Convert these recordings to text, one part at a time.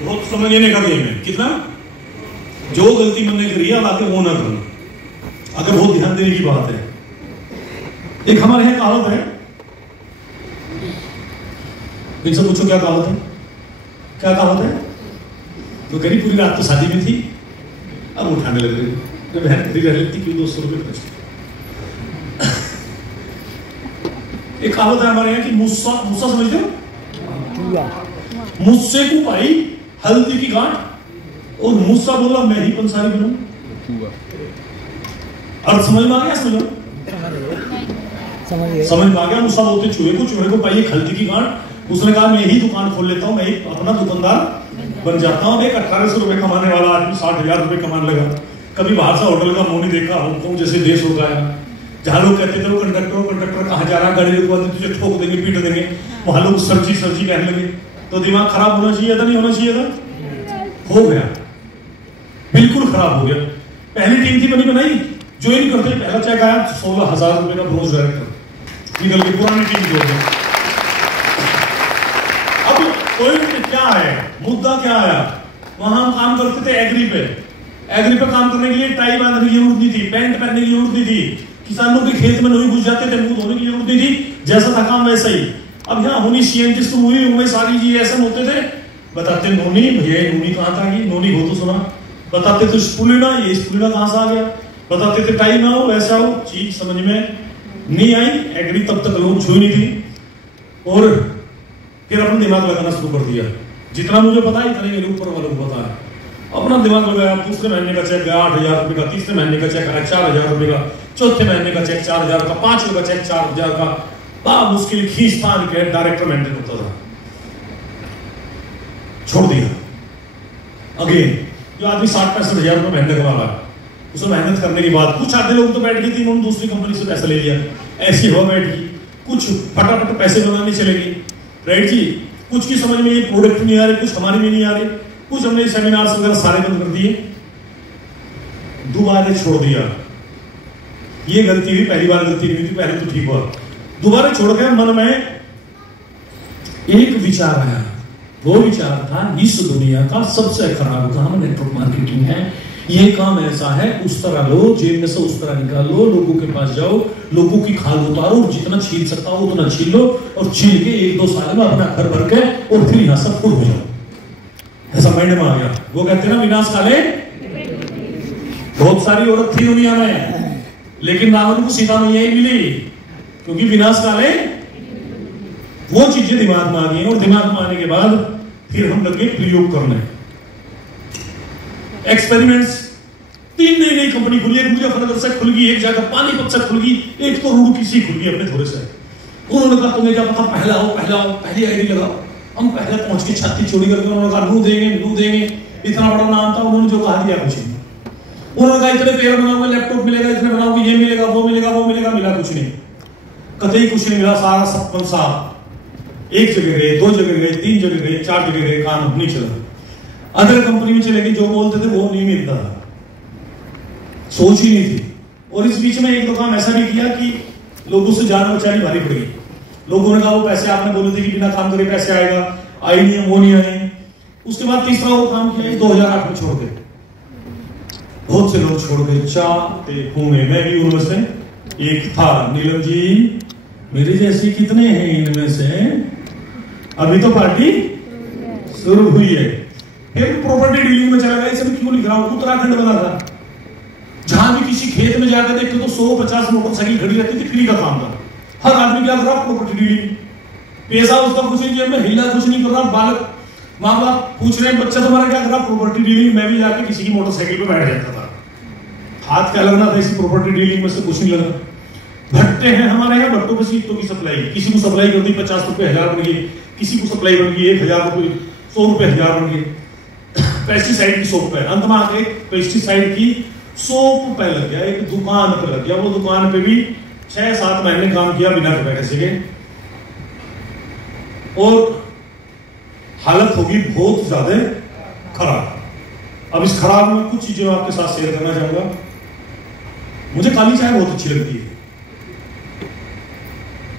बहुत समझ लेने का गेम है। कितना जो गलती मैंने करी है आगे वो ना करो, अगर बहुत ध्यान देने की बात है। एक हमारे यहाँ कहावत है, इनसे पूछो क्या कहावत है, क्या कहावत है? तो करी पूरी रात तो शादी में थी, अब उठाने लग रही, तो बहन खड़ी रह लेती क्यों 200 रुपये खर्च। एक कहावत है हमारे यहाँ की, मुस्सा मुस्सा समझते हो? मुझसे को पाई हल्दी की गांठ और मुस्सा बोला मैं ही पंसारी बनूं। अर्थ समझ में आ गया? समझ में आ गया। मुस्सा बोलते चूहे को पाई एक हल्दी की गांठ। उसने कहा मैं ही दुकान खोल लेता हूं, मैं ही अपना दुकानदार बन जाता हूं। एक 1800 रुपए कमाने वाला आदमी 60,000 रुपए कमाने लगा। कभी बाहर से होटल का मुंह नहीं देखा। हांगकांग जैसे देश हो गया जहां लोग कहते थे वो कंडक्टर कहां जा रहा, गाड़ी रुकवा दे, तुझे ठोक देंगे, पीट देंगे, वहां लोग सब्जी कहने लगे। तो दिमाग खराब होना चाहिए था, नहीं होना चाहिए था? हो गया, बिल्कुल खराब हो गया। पहली टीम थी बनी बनाई, ज्वाइन करते पहला चेक आया 16,000 रुपए का ब्रोंज डायरेक्टर निकल के, पुरानी टीम जो है। अब पॉइंट क्या है, मुद्दा क्या आया? वहां हम काम करते थे एग्री पे काम करने के लिए टाई बांधने की जरूरत नहीं थी, पैंट पहनने की जरूरत नहीं थी। किसानों के खेत में नहीं घुस जाते थे, मुंह धोने की जरूरत नहीं थी, जैसा था काम वैसा ही। अब यहाँ होनी साइंटिस्ट हुई उमेश सारी जी ऐसे होते थे, बताते नोनी भैया नोनी कहाँ था, नोनी हो तो सुना, बताते थे स्पुलिना, ये स्पुलिना कहाँ से आ गया, बताते थे टाई ना हो वैसा हो, चीज समझ में नहीं आई। एग्री तब तक लोग छुई नहीं थी, और फिर अपना दिमाग लगाना शुरू कर दिया। जितना मुझे पता है इतने मेरे ऊपर वालों को पता है। अपना दिमाग लगाया, दूसरे महीने का चेक गया 8,000 रुपए का, तीसरे महीने का चेक आया 4,000 रुपए का, चौथे महीने का चेक 4,000 का, पांचवें का चेक 4,000 का। बड़ा मुश्किल खींचतान के डायरेक्टर मेंटेन होता था, छोड़ दिया। अगेन जो आदमी 60-65,000 रुपए महीने कमा रहा है, उसे मेहनत करने के बाद कुछ आधे लोग तो बैठ गए थे, उन्होंने दूसरी कंपनी से पैसा ले लिया, ऐसी हो बैठ गई, कुछ फटाफट पैसे बनाने चलेगी, राइट जी। कुछ की समझ में ये प्रोडक्ट नहीं आ रहे, कुछ हमारे में नहीं आ रहे, कुछ हमने सेमिनार वगैरह सारे बंद कर दिए, दोबारा छोड़ दिया। ये गलती हुई, पहली बार गलती नहीं थी, पहले तो ठीक हुआ। दोबारा छोड़ गया, मन में एक विचार आया, वो विचार था इस दुनिया का सबसे खराब काम नेटवर्क मार्केटिंग है। ये काम ऐसा है, उस तरह लो, जेब में से उस तरह निकाल लो, लोगों के पास जाओ, लोगों की खाल उतारो, जितना छील सकता हो उतना छील लो, और छील के 1-2 साल में अपना घर भर के और फिर यहां सब फुट हो जाओ। ऐसा माइंड में आ गया। वो कहते हैं ना विनाश काले, बहुत सारी औरत थी दुनिया में, लेकिन रावण को सीता मैया ही मिली, क्योंकि विनाश काले वो चीजें दिमाग में आ गई। और दिमाग में आने के बाद फिर हम लगे प्रयोग करने, एक्सपेरिमेंट्स। 3 नई कंपनी खुली, एक मुजफ्फरनगर से खुल गई, एक जगह पानीपत से खुल गई, एक तो रुड़की सी खुल गई अपने थोड़े से। उन्होंने कहा तुम्हें क्या पता, पहला हो पहली आईडी लगाओ। हम पहले पहुंच के छाती चोरी करके उन्होंने कहा लू देंगे, इतना बड़ा नाम था, उन्होंने जो कहा दिया कुछ नहीं। उन्होंने कहा इतने पेड़ बनाओगे, लैपटॉप मिलेगा, इतने बनाओगे, ये मिलेगा, वो मिलेगा, मिला कुछ नहीं, कतई कुछ नहीं मिला। सारा सपन साफ, एक जगह गए, 2 जगह गए, 3 जगह गए, 4 जगह गए, काम नहीं चला। अदर कंपनी में चले गए, जो बोलते थे वो नहीं मिलता था, सोच ही नहीं थी। और इस बीच में 1-2 काम ऐसा भी किया कि लोगों से जान बचानी भारी पड़ गई। लोगों ने कहा वो पैसे आपने बोले थे कि बिना काम करे पैसे आएगा, आई नहीं, वो नहीं आई। उसके बाद तीसरा वो काम किया 2008 में छोड़ गए, बहुत से लोग छोड़ गए, चाहते घूमे, मैं भी उनमें से एक था। नीलम जी मेरे जैसी कितने हैं इनमें से, अभी तो पार्टी शुरू हुई है। फिर प्रॉपर्टी डीलिंग में चला गया, इसे क्यों लिख रहा हूं, उत्तराखंड बना था, जहां भी किसी खेत में जाकर देखते तो 150 मोटरसाइकिल खड़ी रहती थी, फ्री का काम था। हर आदमी क्या कर रहा, प्रॉपर्टी डीलिंग, पैसा उसका कुछ नहीं, जेब में हिला कुछ नहीं कर रहा। बालक माँ बाप पूछ रहे हैं बच्चा तुम्हारा क्या कर रहा, प्रॉपर्टी डीलिंग। मैं भी जाके किसी की मोटरसाइकिल पे बैठ जाता था, हाथ क्या लगना था इसी प्रॉपर्टी डीलिंग में से, कुछ नहीं लगा। भट्टे हैं हमारे यहाँ, भट्टों पे सीटों की सप्लाई, किसी को सप्लाई कर दी 50 रुपए 1000 बन गई, किसी को सप्लाई बन गई 1000 रुपए, 100 रुपए 1000 बन गए। पेस्टिसाइड की सोप पे, अंत में आके पेस्टिसाइड की सोप पे लग गया, एक दुकान पे लग गया। वो दुकान पे भी 6-7 महीने काम किया बिना पैसे के, और हालत होगी बहुत ज्यादा खराब। अब इस खराब में कुछ चीजें आपके साथ शेयर करना चाहूंगा। मुझे काली चाय बहुत अच्छी लगती है,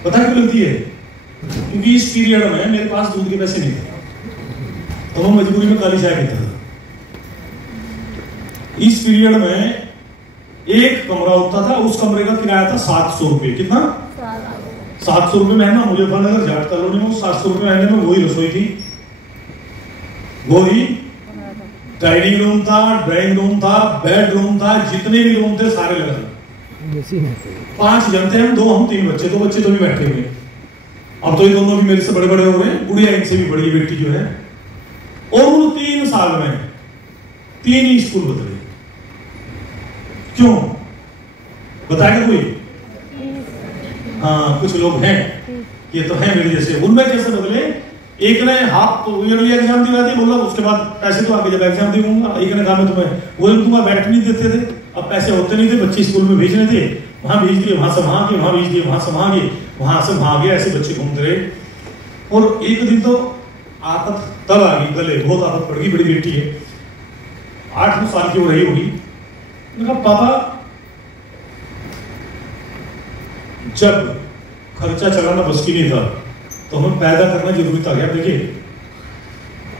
पता क्यों लगती है? क्योंकि इस पीरियड में मेरे पास दूध के पैसे नहीं थे, तो मैं मजबूरी में काली चाय पीता था। इस पीरियड में एक कमरा होता था, उस कमरे का किराया था 700 रुपये। कितना? 700 रुपये महीना। मुजफ्फरनगर जाट कॉलोनी में 700 रुपये महीने में वही रसोई थी, वही डाइनिंग रूम था, ड्राइंग रूम था, बेडरूम था, जितने भी रूम थे सारे लगा। 5 जन थे हम, 2 हम 3 बच्चे। 2 बच्चे तो भी बैठे हुए। अब तो ये दोनों भी मेरे से बड़े बड़े हो रहे हैं, गुड़िया इनसे भी बड़ी बेटी जो है। और उन 3 साल में 3 ही स्कूल बदले। क्यों बताएगा कोई? हाँ, कुछ लोग हैं, ये तो है मेरे जैसे। उनमें कैसे बदले? एक ने हाफ ईयरली एग्जाम दिला दी, बोला उसके बाद पैसे तो आगे जब एग्जाम दूंगा। एक ने कहा मैं तुम्हें वो दूंगा, बैठ नहीं देते थे। अब पैसे होते नहीं थे, बच्चे स्कूल में भेजने थे, वहां भेज दिए, वहां से वहां गए, वहां भेज दिए, वहां से वहां गए, वहां से वहां गए, ऐसे बच्चे घूमते रहे। और एक दिन तो आफत तब आ गई, गले बहुत आफत पड़ गई। बड़ी बेटी है, 8 साल की हो रही होगी। पापा जब खर्चा चलाना बस की नहीं था तो हमें पैदा करना जरूरी था। क्या देखिए,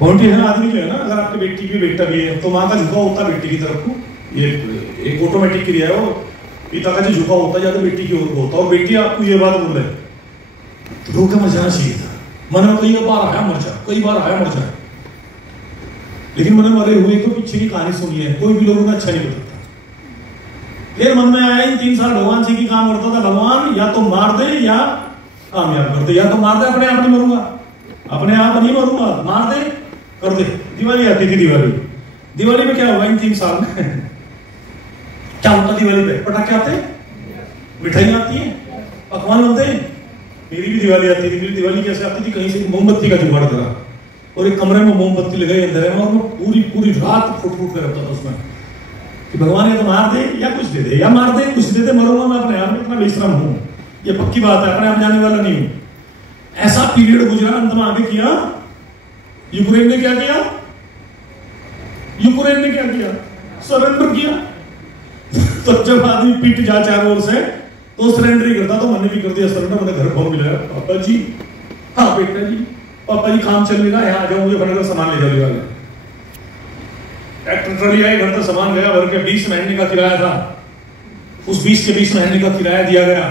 वॉलंटियर आदमी जो है ना, अगर आपकी बेटी की बेटा भी है तो माँ का झुकाव होता है बेटी की तरफ को। ये एक ऑटोमेटिक क्रिया है, वो पिता का जो झुकाव होता है ज्यादा बेटी की ओर को होता है। और बेटी आपको ये बात बोल रहे तो रो के मर जाना चाहिए था। मन में कई बार आया मर जा, कई बार आया मर जाए, लेकिन मैंने मरे हुए को पीछे की कहानी सुनी है, कोई भी लोगों ने अच्छा नहीं बताता। फिर मन में आया 3 साल भगवान से की काम करता था, भगवान या तो मार दे या कामयाब कर दे। या तो मार दे, अपने आप नहीं मरूंगा, अपने आप नहीं मरूंगा, मार दे, कर दे। दिवाली आती थी, दिवाली में क्या हुआ इन 3 साल में? क्या होता दिवाली पे? पटाखे आते, मिठाई आती है, पकवान बनते हैं। मेरी भी दिवाली आती थी। मेरी दिवाली कैसे आती थी? कहीं से मोमबत्ती का जुगाड़ करा और एक कमरे में मोमबत्ती लगाई अंदर में, और मैं पूरी रात फुट फुट कर रखता था उसमें कि भगवान ये तो मार दे या कुछ दे दे, या मार दे कुछ दे दे, मरूंगा मैं अपने आप में, इतना बेशरम हूं, ये पक्की बात है, अपने आप जाने वाला नहीं हूं। ऐसा पीरियड गुजरा। अंत में आगे किया यूक्रेन ने क्या किया? यूक्रेन ने क्या किया? सरेंडर किया। तो जब आदमी पीट जा चारों ओर से तो सरेंडर ही करता। तो मैंने भी कर दिया सरेंडर। मैंने घर फोन मिलाया, पापा जी, हाँ बेटा जी, पापा जी काम चल रहा है, यहाँ आ जाओ, मुझे बना सामान ले जाओ। ट्रैक्टर ट्रॉली आई, घर तक सामान गया, भर के 20 महीने का किराया था। उस 20 के 20 महीने का किराया दिया गया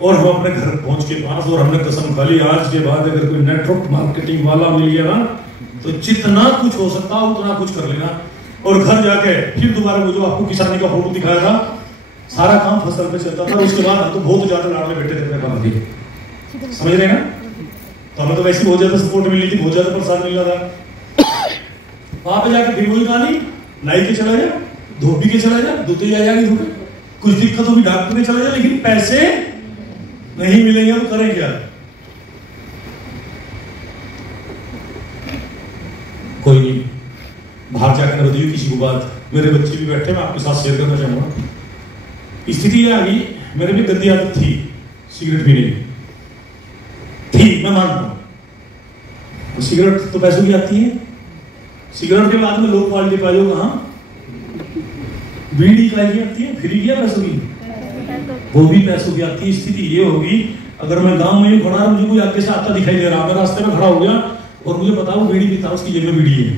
और हम अपने घर पहुंच के पास, और हमने कसम खा ली आज के बाद अगर कोई नेटवर्क मार्केटिंग वाला मिल गया ना तो जितना कुछ हो सकता है उतना कुछ कर लेना। और घर जाके फिर दोबारा वो जो आपको किसानी का फोटो दिखाया था, सारा काम फसल पे चलता था। उसके बाद हम तो बहुत ज्यादा लाडले बेटे थे अपने बाबा के, समझ रहे हैं ना? तो हमें तो वैसे बहुत ज्यादा सपोर्ट मिली थी, बहुत ज्यादा प्रसाद मिल रहा था। वहां पे जाके फिर वही कहानी, नाई के चला जा, धोबी के चला जा, धोते जा जाएगी धोबी, कुछ दिक्कत होगी डॉक्टर के चला जा, लेकिन पैसे नहीं मिलेंगे तो करें क्या? कोई नहीं, बाहर जाकर बताइए किसी को बात। मेरे बच्चे भी बैठे, मैं आपके साथ शेयर करना चाहूंगा। स्थिति ये आ गई, मेरे भी गंदी आदत थी सिगरेट पीने की, थी, मैं मानता हूं। सिगरेट तो पैसों की आती है, सिगरेट के बाद में लोग क्वालिटी पाए कहां? बीड़ी का आती है, फ्री किया पैसों की, वो भी पैसों की आती है। स्थिति ये होगी, अगर मैं गांव में खड़ा, मुझे कोई आगे से आता दिखाई दे रहा, मैं रास्ते में खड़ा हो गया और मुझे पता वो बीड़ी पीता, उसकी जेब में बीड़ी है,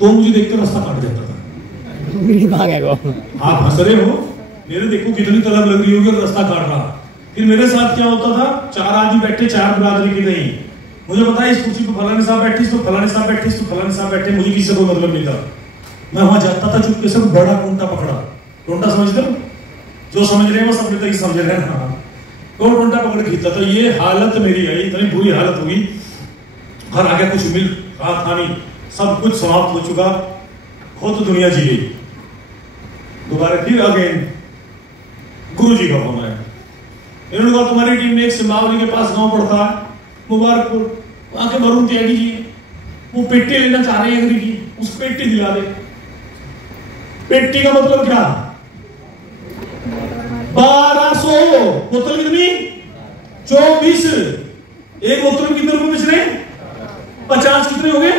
तो मुझे देखते रास्ता काट जाता था। बीड़ी भागेगा। आप हंस रहे हो, मेरे देखो कितनी तलब लग रही होगी और रास्ता काट रहा। फिर मेरे साथ क्या होता था, 4 आदमी बैठे, 4 बिरादरी की नहीं, मुझे पता है इस कुर्सी पर फलाने साहब बैठे, इस पर फलाने साहब बैठे, इस पर फलाने साहब बैठे, मुझे किसी से कोई मतलब नहीं था। मैं वहां जाता था चुपके से, बड़ा टोंटा पकड़ा। टोंटा समझते हो? जो समझ रहे हैं वो समझते ही समझ रहे हैं। हाँ, तो टोंटा पकड़ खींचता था। ये हालत मेरी आई, इतनी बुरी हालत होगी, घर आगे कुछ मिल रहा था नहीं, सब कुछ समाप्त हो चुका हो, तो दुनिया जी गई। दोबारा फिर अगेन गुरु जी का फोन आया, इन्होंने कहा तुम्हारी टीम में एक सिंबावली के पास गांव पड़ता है मुबारकपुर, वहां के वरुण त्यागी जी वो पेटी लेना चाह रहे हैं अग्री की, उस पेटी दिला दे। पेटी का मतलब क्या? 1200 बोतल कितनी? 24। एक बोतल में कितने रुपए बच रहे? 50 कितने हो गए?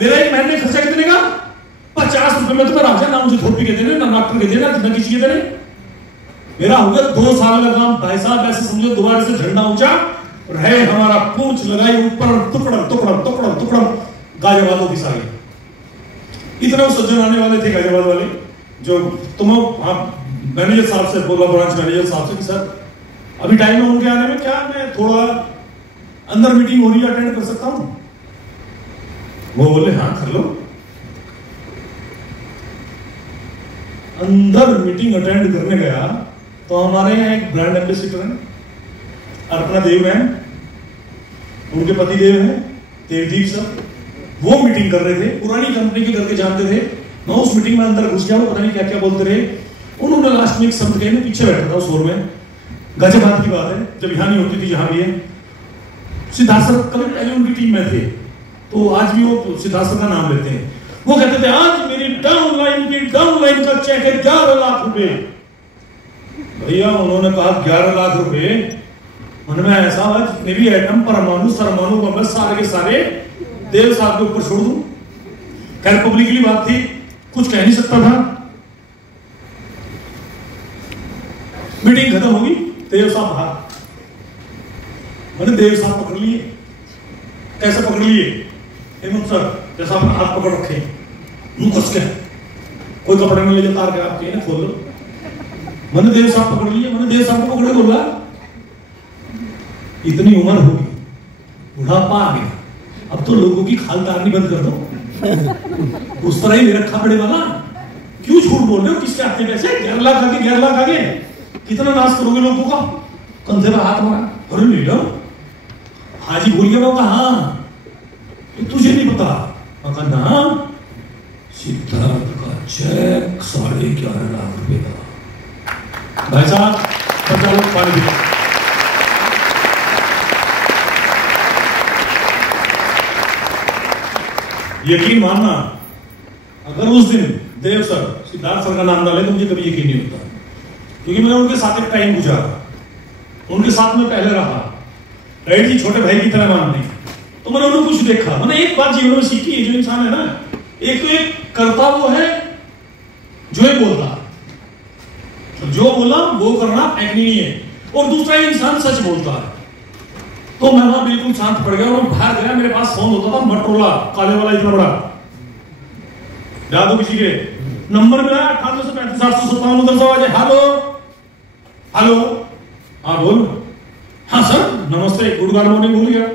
मेरा एक महीने खर्चा कितने का? 50 रुपए में तो मैं राजा, ना मुझे धोबी के देने, ना डॉक्टर के देना, ना किसी के देने। मेरा हो गया 2 साल का काम। भाई साहब ऐसे समझो, दोबारा से झंडा ऊंचा रहे, हमारा पूंछ लगाई ऊपर, टुकड़ा टुकड़ा टुकड़ा टुकड़ा गाजियाबाद ऑफिस आ गया। इतने सज्जन आने वाले थे गाजियाबाद वाले, जो तुम मैनेजर साहब से बोला, ब्रांच मैनेजर साहब से कि सर अभी टाइम है उनके आने में, क्या मैं थोड़ा अंदर मीटिंग हो रही है, अटेंड कर सकता हूं? वो बोले हाँ कर लो। अंदर मीटिंग अटेंड करने गया तो हमारे यहाँ एक ब्रांड एम्बेसडर है अर्पणा देव है, उनके पति देव हैं देवदीप सर, वो मीटिंग कर रहे थे, पुरानी कंपनी के करके जानते थे। मैं उस मीटिंग में अंदर घुस गया, वो पता नहीं क्या क्या बोलते रहे। उन्होंने लास्ट में एक शब्द कहे, मैं पीछे बैठा था उस शोर में, गाजियाबाद की बात है, जब यहाँ नहीं होती थी यहाँ भी है। सिद्धार्थ सर कभी पहले उनकी टीम में थे, तो आज भी वो सिद्धार्थ सर का नाम लेते हैं। वो कहते थे आज मेरी डाउनलाइन का चेक है 11 लाख रुपए। भैया उन्होंने कहा 11 लाख रुपए, मन में ऐसा हुआ जितने भी एटम परमाणु सरमाणु बम सारे के सारे देव साहब के ऊपर छोड़ दूं। खैर पब्लिकली बात थी, कुछ कह नहीं सकता था। मीटिंग खत्म होगी, देव साहब बाहर। मैंने देव साहब पकड़ लिए। कैसे पकड़ लिए? हेमंत सर जैसा आपने हाथ पकड़ रखे, मुंह कस के, कोई कपड़े में ले तार के आपके ना खोल लो। मैंने देव साहब पकड़ लिए, मैंने देव साहब को पकड़े बोला इतनी उम्र होगी, बुढ़ापा आ गया, अब तो लोगों की खाल तारनी बंद कर दो। उस तरह ही रखा पड़े वाला, क्यों झूठ बोल रहे हो? किसके हाथ में पैसे? 11 लाख आगे, 11 लाख आगे, कितना नाश करोगे लोगों का? कंधे पर हाथ मारा, अरे नहीं लो हाजी भूल गया। मैं कहा हाँ, तो तुझे नहीं पता? मैं कहा ना, सिद्धार्थ का चेक 11.5 लाख रुपए का। भाई साहब पानी दे। यकीन मानना, अगर उस दिन देव सर सिद्धार्थ सर का नाम डाले तो मुझे कभी यकीन नहीं होता, क्योंकि मैंने उनके साथ एक टाइम गुजारा, उनके साथ में पहले रहा, राइट जी, छोटे भाई की तरह मानते, तो मैंने उन्हें कुछ देखा। मैंने एक बात जीवन में सीखी है, जो इंसान है ना, एक तो एक करता वो है जो एक बोलता, जो बोला वो करना फेंकनी नहीं है, और दूसरा इंसान सच बोलता है। तो मैं वहां बिल्कुल शांत पड़ गया और बाहर गया। मेरे पास फोन होता था मटरोला काले वाला, इतना बड़ा, याद हो किसी के? नंबर मेरा 9835 हेलो हेलो, हाँ बोल, हाँ सर नमस्ते, गुड मॉर्निंग भूल गया।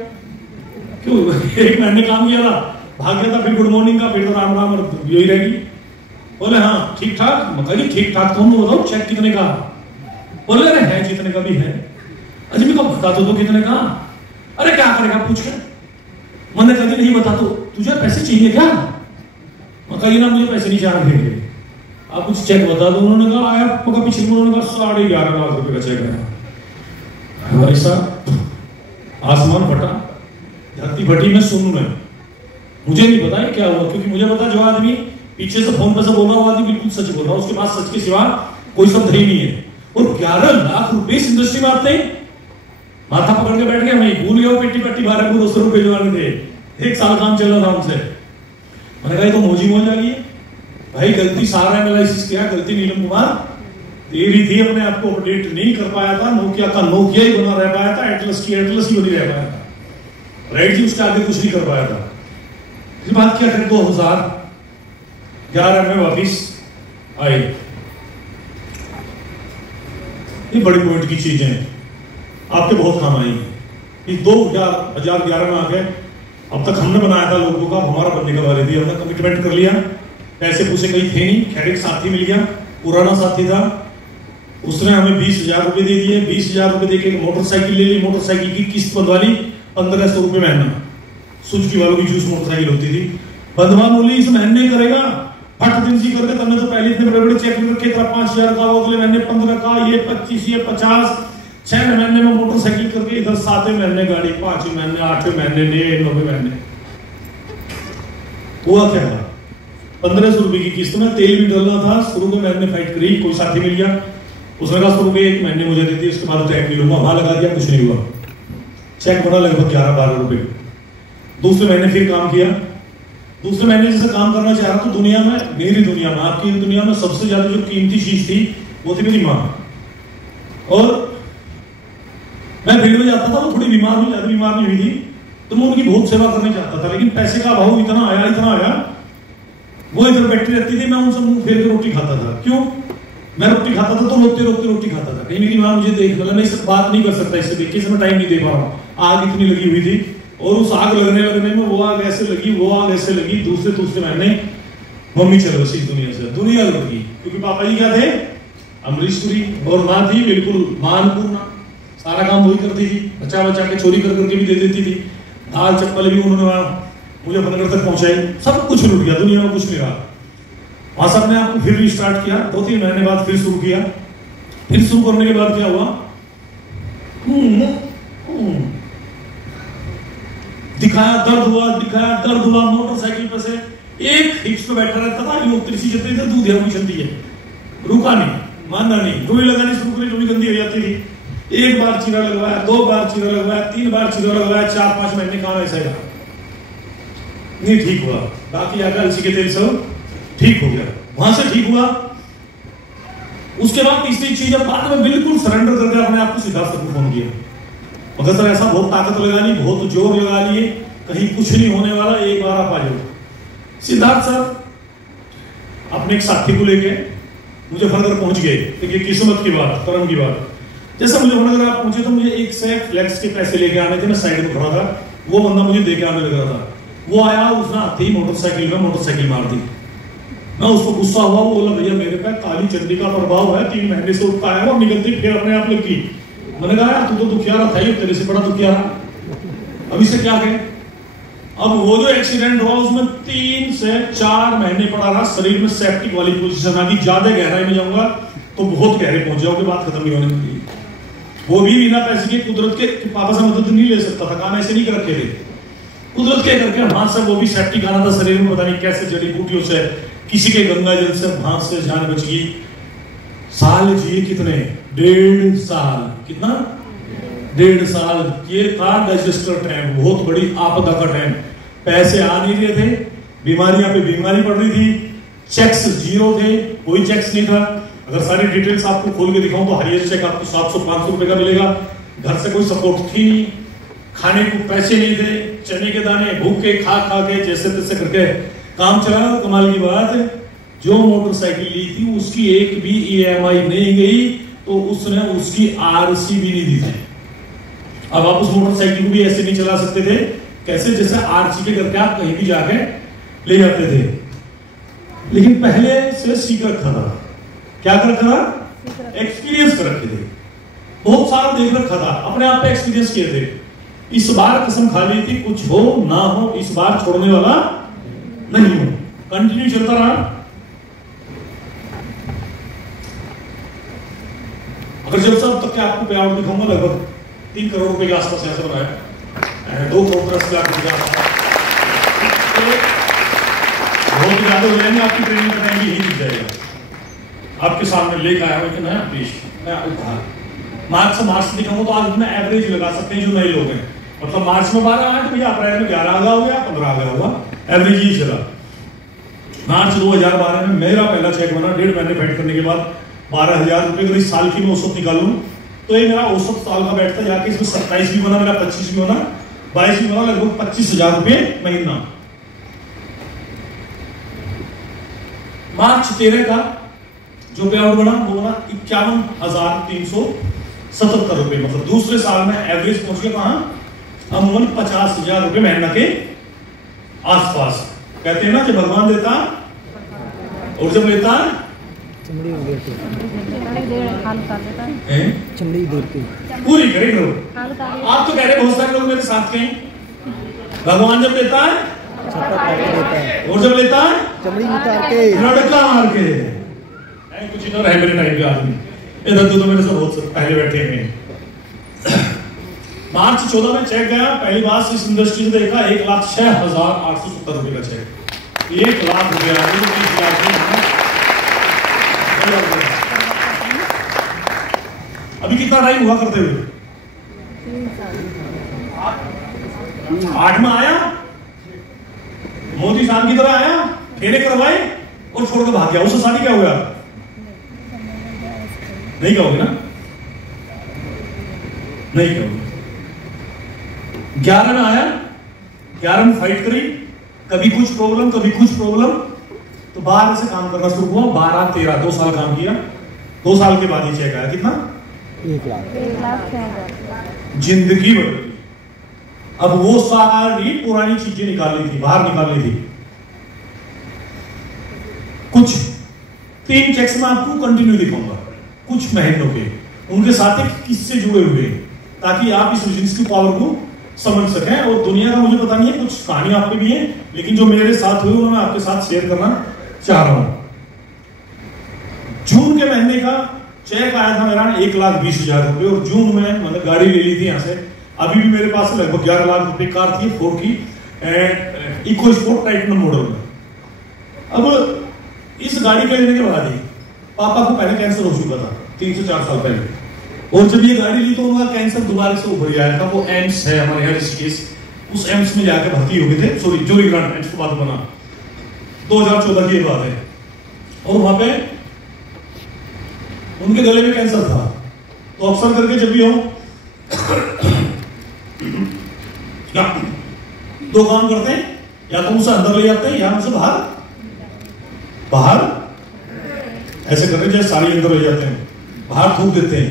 क्यों? एक महीने काम किया था, भाग गया था, फिर गुड मॉर्निंग का, फिर तो राम राम यही रहेगी। बोले हाँ ठीक ठाक। मतलब ठीक ठाक तुम बताओ, चेक कितने का? बोले अरे है जितने का भी है। अजमी को बता तो कितने का? अरे क्या करेगा पूछ के? मैंने कभी नहीं बता, तो तुझे पैसे चाहिए क्या? मैं कही ना मुझे पैसे नहीं चाहिए, आप कुछ चेक बता दो। उन्होंने कहा आया पीछे, उन्होंने कहा 11.5 लाख रुपए का चेक है। भाई साहब आसमान फटा, धरती फटी, मैं सुन में, मुझे नहीं पता है क्या हुआ, क्योंकि मुझे पता जो आदमी पीछे से फोन पे से बोल रहा, वो आदमी बिल्कुल सच बोल रहा, उसके पास सच के सिवा कोई शब्द ही नहीं है। और 11 लाख रुपए इस इंडस्ट्री में आते हैं, माथा पकड़ के बैठ गया। मैं भूल गया पेटी पट्टी 1200 रुपए जो आने थे, 1 साल काम चल रहा था उनसे। मैंने कहा तो मौजी मौज आ गई है भाई, गलती सारा एनालिसिस किया, गलती नीलम कुमार तेरी थी, अपने आप को अपडेट नहीं कर पाया था, नोकिया का नोकिया ही बना रह पाया था, एटलस की एटलस ही बनी रह पाया था, राइट जी, उसके आगे कुछ नहीं कर पाया था। इस बात क्या करें, 2011 में वापिस आए। ये बड़ी पॉइंट की चीजें हैं, आपके बहुत काम आएंगे। इस 2011 में आके अब तक हमने बनाया था लोगों का, हमारा बनने का बारे दिया, हमने कमिटमेंट कर लिया, पैसे पूछे कहीं थे नहीं, खैर एक साथी मिल गया, पुराना साथी था, उसने हमें 20,000 रुपए दे दिए। 20,000 रुपए देके मोटरसाइकिल ले ली, मोटरसाइकिल की किस्त बंधवा ली 1500 रुपए महीना, सुजुकी वालों की जूस मोटरसाइकिल होती थी, बंधवा बोली इस महीने करेगा, फट दिन सी करके, तब तो पहले इतने बड़े बड़े चेक रखे, 5,000 का, अगले महीने 15 का, ये 25, ये 50, 6 महीने में मोटरसाइकिल करके, इधर 7वें महीने गाड़ी, 5वें महीने, 8वें महीने, 9वें महीने। हुआ क्या? 1500 रुपए की किस्त में तेल भी डालना था, शुरू में मैंने फाइट करी, कोई साथी मिल गया, उसने कहा 100 रुपए 1 महीने मुझे देती, उसके बाद चेक नहीं लूंगा, वहां लगा दिया, कुछ नहीं हुआ, चेक बना लगभग 11-12 रुपए। दूसरे महीने फिर काम किया, दूसरे महीने जैसे काम करना चाह रहा, तो दुनिया में, मेरी दुनिया में, आपकी दुनिया में सबसे ज्यादा जो कीमती चीज थी वो थी मेरी माँ। और मैं फील्ड में जाता था, वो थोड़ी बीमार हुई, ज्यादा बीमार नहीं हुई थी, तो मैं उनकी बहुत सेवा करना चाहता था, लेकिन पैसे का अभाव इतना आया, वो इधर बैठी रहती थी, मैं उनसे मुंह फेर के रोटी खाता था। क्यों? मैं रोटी खाता था तो रोते रोटी खाता था। कहीं मेरी माँ मुझे देख, मतलब मैं इससे बात नहीं कर सकता, इससे देख के मैं टाइम नहीं दे पा रहा हूँ। आग इतनी लगी हुई थी, और उस आग लगने में वो आग ऐसे लगी, वो आग ऐसे लगी, दूसरे महीने मम्मी चलो बसी दुनिया लगी। क्योंकि पापा जी क्या थे? अमरीश पुरी, और माँ थी बिल्कुल मानपूर्णा, सारा काम वही करती थी, बचा के चोरी करके भी दे देती थी। दाल चप्पल भी उन्होंने मुझे बनकर तक पहुंचाई, सब कुछ लूट गया, दुनिया में कुछ नहीं रहा। वहां से अपने आप को फिर रिस्टार्ट किया, 2-3 महीने बाद फिर शुरू किया। फिर शुरू करने के बाद क्या हुआ? दिखाया दर्द हुआ। मोटरसाइकिल पे से एक हिप्स पे बैठा रहता था, दूध है चलती है, रुका नहीं, मानना नहीं, गोली लगानी शुरू करी, जो भी गंदी हो जाती थी। 1 बार चीरा लगवाया, 2 बार चीरा लगवाया, 3 बार चीरा लगवाया, 4-5 महीने काम ऐसा ही नहीं ठीक हुआ। बाकी आकर अलसी के तेल से ठीक हो गया, वहां से ठीक हुआ। उसके बाद तीसरी चीज, अब बाद में बिल्कुल सरेंडर करके अपने आप को सिद्धार्थ सर को फोन किया। मगर सर ऐसा बहुत ताकत लगा ली, बहुत जोर लगा लिए, कहीं कुछ नहीं होने वाला, एक बार आप आ जाओ। सिद्धार्थ सर अपने एक साथी को लेके मुजफ्फरनगर पहुंच गए। देखिए किस्मत की बात, कर्म की बात। जैसे मुजफ्फरनगर आप पहुंचे तो मुझे एक से फ्लेक्स के पैसे लेके आने थे, मैं साइड में खड़ा था, वो बंदा मुझे देके आने लग रहा था। वो आया, उसने आते ही मोटरसाइकिल मार दी। मैं उसको गुस्सा हुआ, वो बोला भैया मेरे पे काली चंडी का प्रभाव है, 3 महीने से उठता है और निकलती फिर अपने आप लगी। मैंने कहा तू तो दुखियारा था ही, तेरे से बड़ा दुखियारा, अभी से क्या करें? अब वो जो एक्सीडेंट हुआ उसमें 3 से 4 महीने पड़ा रहा, शरीर में सेप्टिक वाली पोजीशन आ गई। ज्यादा गहराई में जाऊंगा तो बहुत गहरे पहुंच जाओगे, बात खत्म नहीं होने की। वो भी बिना पैसे के, कुदरत के, पापा से मदद नहीं ले सकता था, काम ऐसे नहीं कर रखे थे, कुदरत के करके हाथ से। वो भी सेप्टिक आना था शरीर में, पता नहीं कैसे जड़ी बूटियों से, किसी के गंगा जल से, हाथ से जान बच गई। साल जिए कितने? 1.5 साल। कितना? 1.5 साल। ये था डिजास्टर टाइम, बहुत बड़ी आपदा का टाइम। पैसे आ नहीं रहे थे, बीमारियां पे बीमारी पड़ रही थी, चेक्स 0 थे, कोई चेक्स नहीं था। अगर सारी डिटेल्स आपको खोल के दिखाऊं तो हाईएस्ट चेक आपको 700-500 रुपए का मिलेगा। घर से कोई सपोर्ट थी नहीं, खाने को पैसे नहीं थे, चने के दाने भूखे खा के जैसे तैसे करके काम चलाना। कमाल की बात है, जो मोटरसाइकिल ली थी उसकी एक भी EMI नहीं गई, तो उसने उसकी RC भी नहीं दी थी। अब आप उस मोटरसाइकिल को भी ऐसे नहीं चला सकते थे, कैसे? जैसे RC के करके आप कहीं भी जाके ले जाते थे। लेकिन पहले से सीख रखा था। क्या कर रखा था? एक्सपीरियंस कर रखे थे, बहुत सारा देख रखा था, अपने आप पे एक्सपीरियंस किए थे। इस बार कसम खा ली थी, कुछ हो ना हो इस बार छोड़ने वाला नहीं हो, कंटिन्यू चलता रहा। अगर जब सब तक के आपको पे आउट दिखाऊंगा, लगभग 3 करोड़ रुपए के आसपास ऐसा बनाया, 2 करोड़ 10 लाख रुपए के आसपास, बहुत ज्यादा हो जाएंगे। आपकी ट्रेनिंग का टाइम भी यही दिख जाएगा। आपके सामने लेकर आया हूं कि नया पेश, नया उपहार। मार्च से मार्च दिखाऊंगा तो आज इतना एवरेज लगा सकते हैं जो नए लोग हैं। मतलब मार्च में 12 आया तो भैया अप्रैल में 11 आ गया, हो गया 15 आ गया होगा, एवरेज ही चला। मार्च 2012 में मेरा पहला चेक बना 1.5 महीने वेट करने के बाद 12,000 रुपए। अगर इस साल की मैं औसत निकालूं तो ये मेरा औसत साल का बैठता जाके, इसमें 27 भी बना, मेरा 25 भी बना, 22 भी बना, लगभग 25,000 रुपए महीना। मार्च 13 का जो पे आउट बना वो बना 51,377 रुपए। मतलब दूसरे साल में एवरेज पहुंच गया कहां? अमूमन 50,000 रुपए महीना के आसपास। कहते हैं ना जब भगवान देता और जब लेता चमड़ी पूरी करे करो। आप तो कह रहे बहुत सारे लोग मेरे साथ के हैं, भगवान जब देता है और जब लेता है चमड़ी उतार के, लड़का मार के। कुछ इधर है मेरे टाइप के आदमी, इधर तो मेरे से बहुत पहले बैठे हैं। मार्च 14 में चेक गया, पहली बार इस इंडस्ट्री से देखा 1,06,870 रुपए का चेक। 1 लाख रुपया, 30 लाख। अभी कितना टाइम हुआ करते हुए? 8 में आया, मोदी साहब की तरह आया, फेरे करवाए और छोड़ के भाग गया। उससे शादी क्या हुआ? नहीं कहोगे ना? नहीं कहोगे। 11 में आया, 11 में फाइट करी, कभी कुछ प्रॉब्लम कभी कुछ प्रॉब्लम, तो 12 से काम करना शुरू हुआ। 12, 13 2 साल काम किया। 2 साल के बाद ये चेक आया कितना? 1 लाख। जिंदगी बदल गई। अब वो सारी पुरानी चीजें निकालनी थी, बाहर निकालनी थी। कुछ 3 चेक्स में आपको कंटिन्यू दिखाऊंगा, कुछ महीनों के, उनके साथ एक किस्से जुड़े हुए, ताकि आप इस बिजनेस की पावर को समझ सकें। और दुनिया का मुझे पता नहीं है, कुछ कहानी आप पे भी है, लेकिन जो मेरे साथ हुई वो मैं आपके साथ शेयर करना चाह रहा हूं। जून के महीने का चेक आया था मेरा 1,20,000 रुपए, और जून में मैंने गाड़ी ले ली थी यहां से। अभी भी मेरे पास लगभग 11 लाख रुपए कार थी, 4 की इको स्पोर्ट टाइटन मॉडल में। अब इस गाड़ी के लेने के बाद ही पापा को पहले कैंसर हो चुका था 3 से 4 साल पहले, और जब ये गाड़ी ली तो उनका कैंसर दोबारा से उभर आया था। वो एम्स है हमारे यहाँ ऋषिकेश, उस एम्स में जाकर भर्ती हो गए थे। सॉरी, जोरी ग्रांट एम्स के बाद बना, 2014 की बात है। और वहां पे उनके गले में कैंसर था। तो अक्सर करके जब भी हो 2 काम करते हैं, या तो उसे अंदर ले जाते हैं या उसे बाहर ऐसे करते जैसे साड़ी अंदर ले जाते हैं, बाहर थूक देते हैं।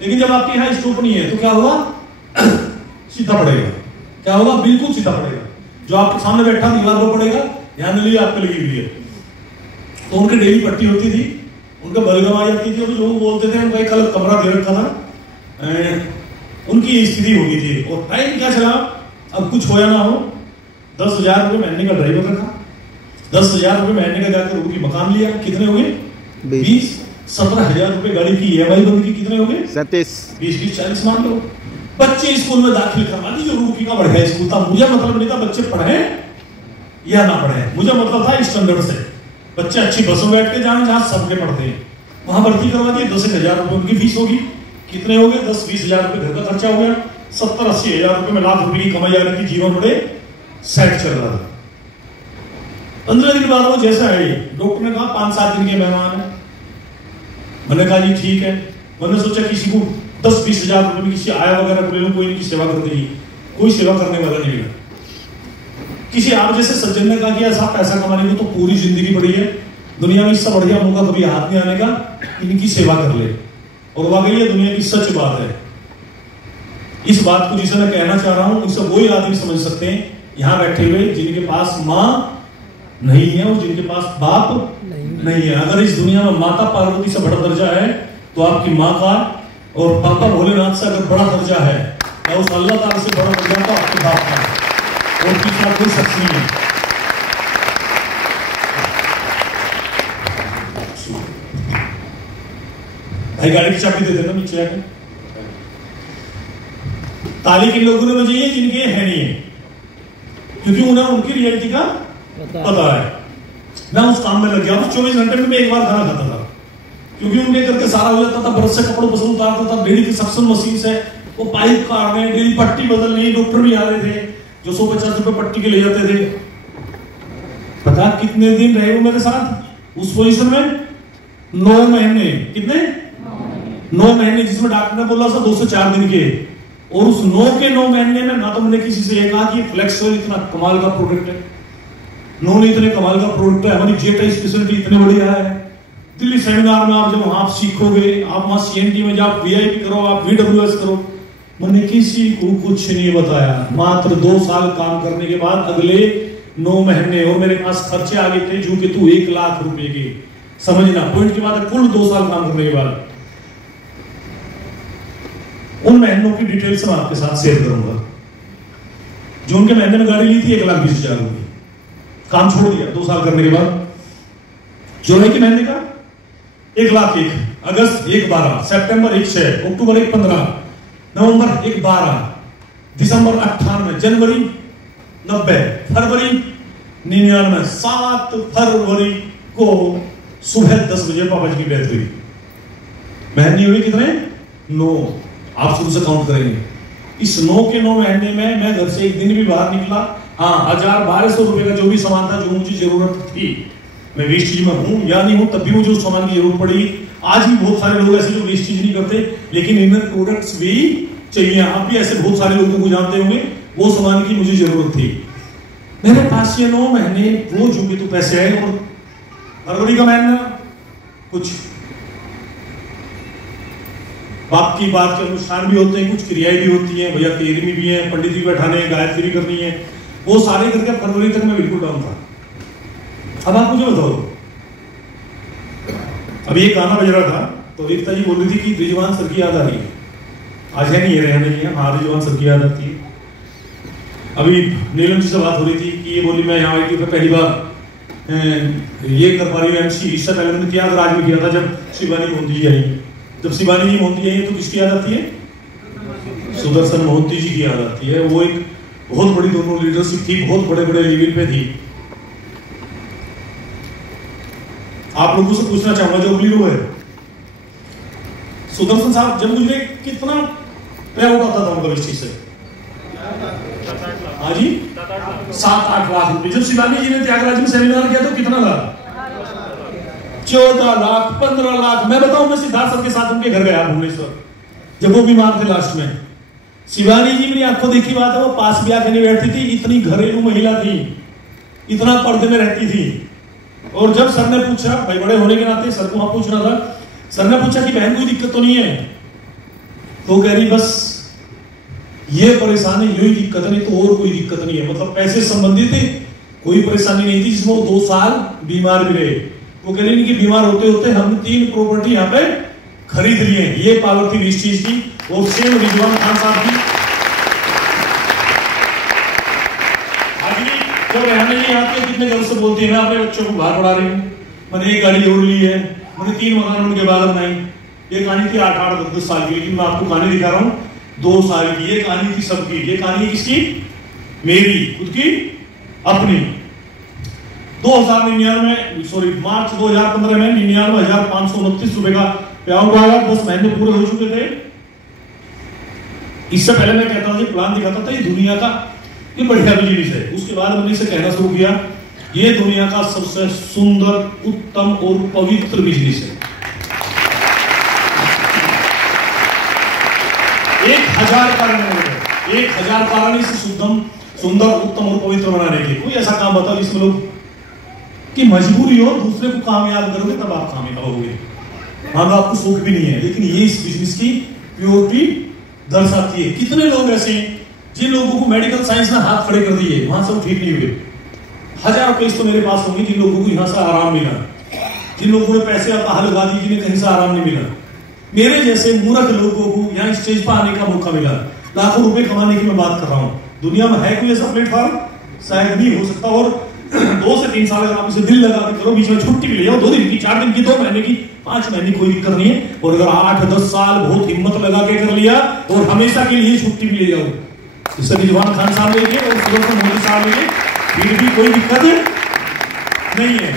लेकिन जब आपके यहाँ स्टोप नहीं है तो क्या होगा? सीधा पड़ेगा। क्या होगा? बिल्कुल सीधा पड़ेगा। जो आपके सामने बैठा दीवार पर पड़ेगा, ध्यान नहीं आपके लगी हुई है। तो उनकी डेली पट्टी होती थी, उनका बलगम आ जाती थी, और जो बोलते थे उनका एक अलग कमरा दे रखा था। उनकी स्थिति हो गई थी। और टाइम क्या चला, अब कुछ होया ना हो, 10,000 रुपए महीने का ड्राइवर रखा, 10,000 रुपए महीने का जाकर उनकी मकान लिया। कितने हो गए? 20। 17,000 रुपए गाड़ी की EMI बंद की। कितने हो गए? 37। 20 40 मान लो। बच्चे स्कूल में दाखिल करवा दी, जो रूकी का बढ़िया स्कूल था। मुझे मतलब नहीं था बच्चे पढ़े या ना पढ़े, मुझे मतलब था स्टैंडर्ड से बच्चे अच्छी बसों में बैठ के जाए जहां सबके पढ़ते हैं, वहां भर्ती करवा दिए। 10,000 रुपए उनकी फीस होगी। कितने हो गए? 10-20,000 रुपए घर का खर्चा हो गया। 70-80,000 रुपए में लाख रुपए की कमाई आ रही थी, जीवन बड़े सेट चल रहा था। 15 दिन बाद वो जैसा है, डॉक्टर ने कहा 5-7 दिन के मेहमान है। मैंने कहा जी ठीक है। मैंने सोचा किसी को 10-20,000 रुपए में किसी आया वगैरह को ले लूं, कोई इनकी सेवा कर देगी। कोई सेवा करने वाला नहीं मिला। किसी आप जैसे सज्जन ने कहा कि ऐसा पैसा कमाने को तो पूरी जिंदगी पड़ी है, दुनिया में इससे बढ़िया मौका कभी हाथ में आने का, इनकी सेवा कर ले। और वाकई ये दुनिया की सच बात है। इस बात को जिसे मैं कहना चाह रहा हूं, इसे वही आदमी समझ सकते हैं यहां बैठे हुए जिनके पास मां नहीं है और जिनके पास बाप नहीं है। अगर इस दुनिया में माता पार्वती से बड़ा दर्जा है तो आपकी माँ का और पापा भोलेनाथ से अगर बड़ा दर्जा है, या उस अल्लाह ताला से बड़ा दर्जा तो आपके बाप का, और किसी कोई शख्स नहीं है। भाई गाड़ी की चाबी दे देना, नीचे आके। ताली के लोगों ने बजाई है जिनके है नहीं है, क्योंकि उन्हें उनकी रियलिटी का पता है। मैं उस काम में लग गया। 24 घंटे में मैं एक बार खाना खाता था, क्योंकि उनके करके सारा हो जाता था। ब्रश से कपड़ों पर उतारता था, डेली की सक्शन मशीन से वो पाइप काटने, डेली पट्टी बदलनी। डॉक्टर भी आ रहे थे जो 150 रुपए पट्टी के ले जाते थे। पता कितने दिन रहे वो मेरे साथ उस पोजीशन में? 9 महीने। कितने? 9 महीने, जिसमें डॉक्टर ने बोला था 2 से 4 दिन के। और उस 9 महीने में ना तो मैंने किसी से ये कहा कि फ्लेक्सवेल इतना कमाल का प्रोडक्ट है, उन्होंने इतने कमाल का प्रोडक्ट है, हमारी जेटा स्पेशलिटी इतने बढ़िया है। दिल्ली सेमिनार में आप जब वहां सीखोगे, आप वहां CNT में जब VIP करो, आप VWS करो, मैंने किसी को कुछ नहीं बताया। मात्र 2 साल काम करने के बाद अगले 9 महीने और मेरे पास खर्चे आ गए थे जो कि तू 1 लाख रुपए के, समझना पॉइंट की बात है। कुल 2 साल काम करने के बाद उन महीनों की डिटेल्स मैं आपके साथ शेयर करूंगा। जो उनके महीने में गाड़ी ली थी 1,20,000 रुपए, काम छोड़ दिया 2 साल करने के बाद। जुलाई के महीने का 1,01,000, अगस्त 1,12,000, सितंबर 1,06,000, अक्टूबर 1,15,000, नवंबर 1,12,000, दिसंबर 98,000, जनवरी 90,000, फरवरी 99,000। 7 फरवरी को सुबह 10 बजे पापा जी की डेथ हुई। महीने हुए कितने? 9। आप शुरू से काउंट करेंगे। इस 9 महीने में मैं घर से एक दिन भी बाहर निकला, हाँ 1,000-1,200 रुपए का जो भी सामान था, जो मुझे जरूरत थी, मैं वेस्टेज में हूं या नहीं हूं, तब भी मुझे उस सामान की जरूरत पड़ी। आज भी बहुत सारे लोग ऐसे जो वेस्टेज नहीं करते, लेकिन इनर प्रोडक्ट्स भी चाहिए। आप भी ऐसे बहुत सारे लोगों को जानते होंगे, वो सामान की मुझे जरूरत थी। मेरे पास ये 9 महीने वो जो भी तो पैसे आए, और फरवरी का महीना कुछ बाप की बात के अनुष्ठान भी होते हैं, कुछ क्रियाएं भी होती हैं, भैया तेरहवीं भी है, पंडित जी बैठाने, गायत्री भी करनी है, वो सारे करके फरवरी तक मैं बिल्कुल डाउन था। अब आप मुझे बताओ, अभी एक गाना बज रहा था तो एकता जी बोल रही थी कि रिजवान सर की याद आ रही है। आज है नहीं, रहा नहीं है, हाँ रिजवान सर की याद आती है। अभी नीलम जी से बात हो रही थी कि ये बोली मैं यहाँ आई थी पहली बार ये कर पा रही हूँ एमसी। इससे पहले मैंने त्यागराज में किया था जब शिवानी मोहंती जी आई। जब शिवानी जी मोहंती आई तो किसकी याद आती है? सुदर्शन मोहंती जी की याद आती है। वो एक बहुत बड़ी दोनों लीडरशिप थी, बहुत बड़े बड़े लेवल पे थी। आप लोगों से पूछना चाहूंगा जो अगली रो है, सुदर्शन साहब जब मुझे कितना पे आउट आता था उनका इस चीज से? हाँ जी, 7-8 लाख रुपए। जब शिवानी जी ने त्यागराज में सेमिनार किया तो कितना था? 14 लाख, 15 लाख। मैं बताऊं, मैं सिद्धार्थ सर के साथ उनके घर गया भुवनेश्वर, जब वो बीमार थे लास्ट में। शिवानी जी मेरी आंखों देखी बात है, वो पास भी आके नहीं बैठती थी, इतनी घरेलू महिला थी, इतना पर्दे में रहती थी। और जब सर ने पूछा, भाई बड़े होने के नाते सर को वहां पूछना था, सर ने पूछा कि बहन कोई दिक्कत तो नहीं है? तो कह रही बस ये परेशानी, यही दिक्कत नहीं, तो और कोई दिक्कत नहीं है। मतलब पैसे संबंधित कोई परेशानी नहीं थी, जिसमें वो 2 साल बीमार भी रहे। वो कह रही कि बीमार होते होते हमने 3 प्रॉपर्टी यहाँ पे खरीद लिए। ये पावर थी इस चीज की। और सेम रिजवान खान साहब की जब रहने नहीं आते कितने गर्व से बोलती है मैं अपने बच्चों को बाहर पढ़ा रही हूँ, मैंने एक गाड़ी जोड़ ली है, मैंने 3 मकान उनके बाहर बनाई। ये कहानी थी 8-10 साल की, लेकिन मैं आपको कहानी दिखा रहा हूँ 2 साल की। ये कहानी थी सबकी। ये कहानी किसकी? मेरी खुद की, अपनी। 2099 सॉरी मार्च 2015 में 99,529 रुपए का पे आउट आया। 10 महीने पूरे हो चुके थे। इससे पहले मैं कहता था, प्लान दिखाता था ये दुनिया का ये बढ़िया बिजनेस है। उसके बाद मैंने इसे कहना शुरू किया ये दुनिया का सबसे सुंदर, उत्तम और पवित्र बिजनेस है। 1000 कारण है, 1000 कारण इसे सुंदर, उत्तम और पवित्र बनाने के। कोई ऐसा काम बताओ जिसमें लोग कि मजबूरी हो दूसरे को कामयाब करोगे तब आप कामयाब होगे। हाँ आपको सुख भी नहीं है, लेकिन ये इस बिजनेस की प्योरिटी दर्शाती है। कितने लोग ऐसे हैं जिन लोगों को मेडिकल साइंस ने हाथ खड़े कर दिए, वहां से वो ठीक नहीं हुए। 1000 केस तो मेरे पास होंगे जिन लोगों को यहां से आराम मिला, जिन लोगों ने पैसे आप लगा दी जिन्हें कहीं से आराम नहीं मिला। मेरे जैसे मूर्ख लोगों को यहाँ स्टेज पर आने का मौका मिला, लाखों रुपए कमाने की मैं बात कर रहा हूँ। दुनिया में है कोई ऐसा प्लेटफॉर्म? शायद नहीं हो सकता। और 2 से 3 साल अगर आप इसे दिल लगा के करो, बीच में छुट्टी भी ले जाओ, 2 दिन की, 4 दिन की, 2 महीने की, 5 महीने की, कोई दिक्कत नहीं है। और अगर 8-10 साल बहुत हिम्मत लगा के कर लिया और हमेशा के लिए छुट्टी भी ले जाओ, जैसे रिजवान खान साहब लेंगे और सुदर्शन मोदी साहब लेंगे, फिर भी कोई दिक्कत नहीं है।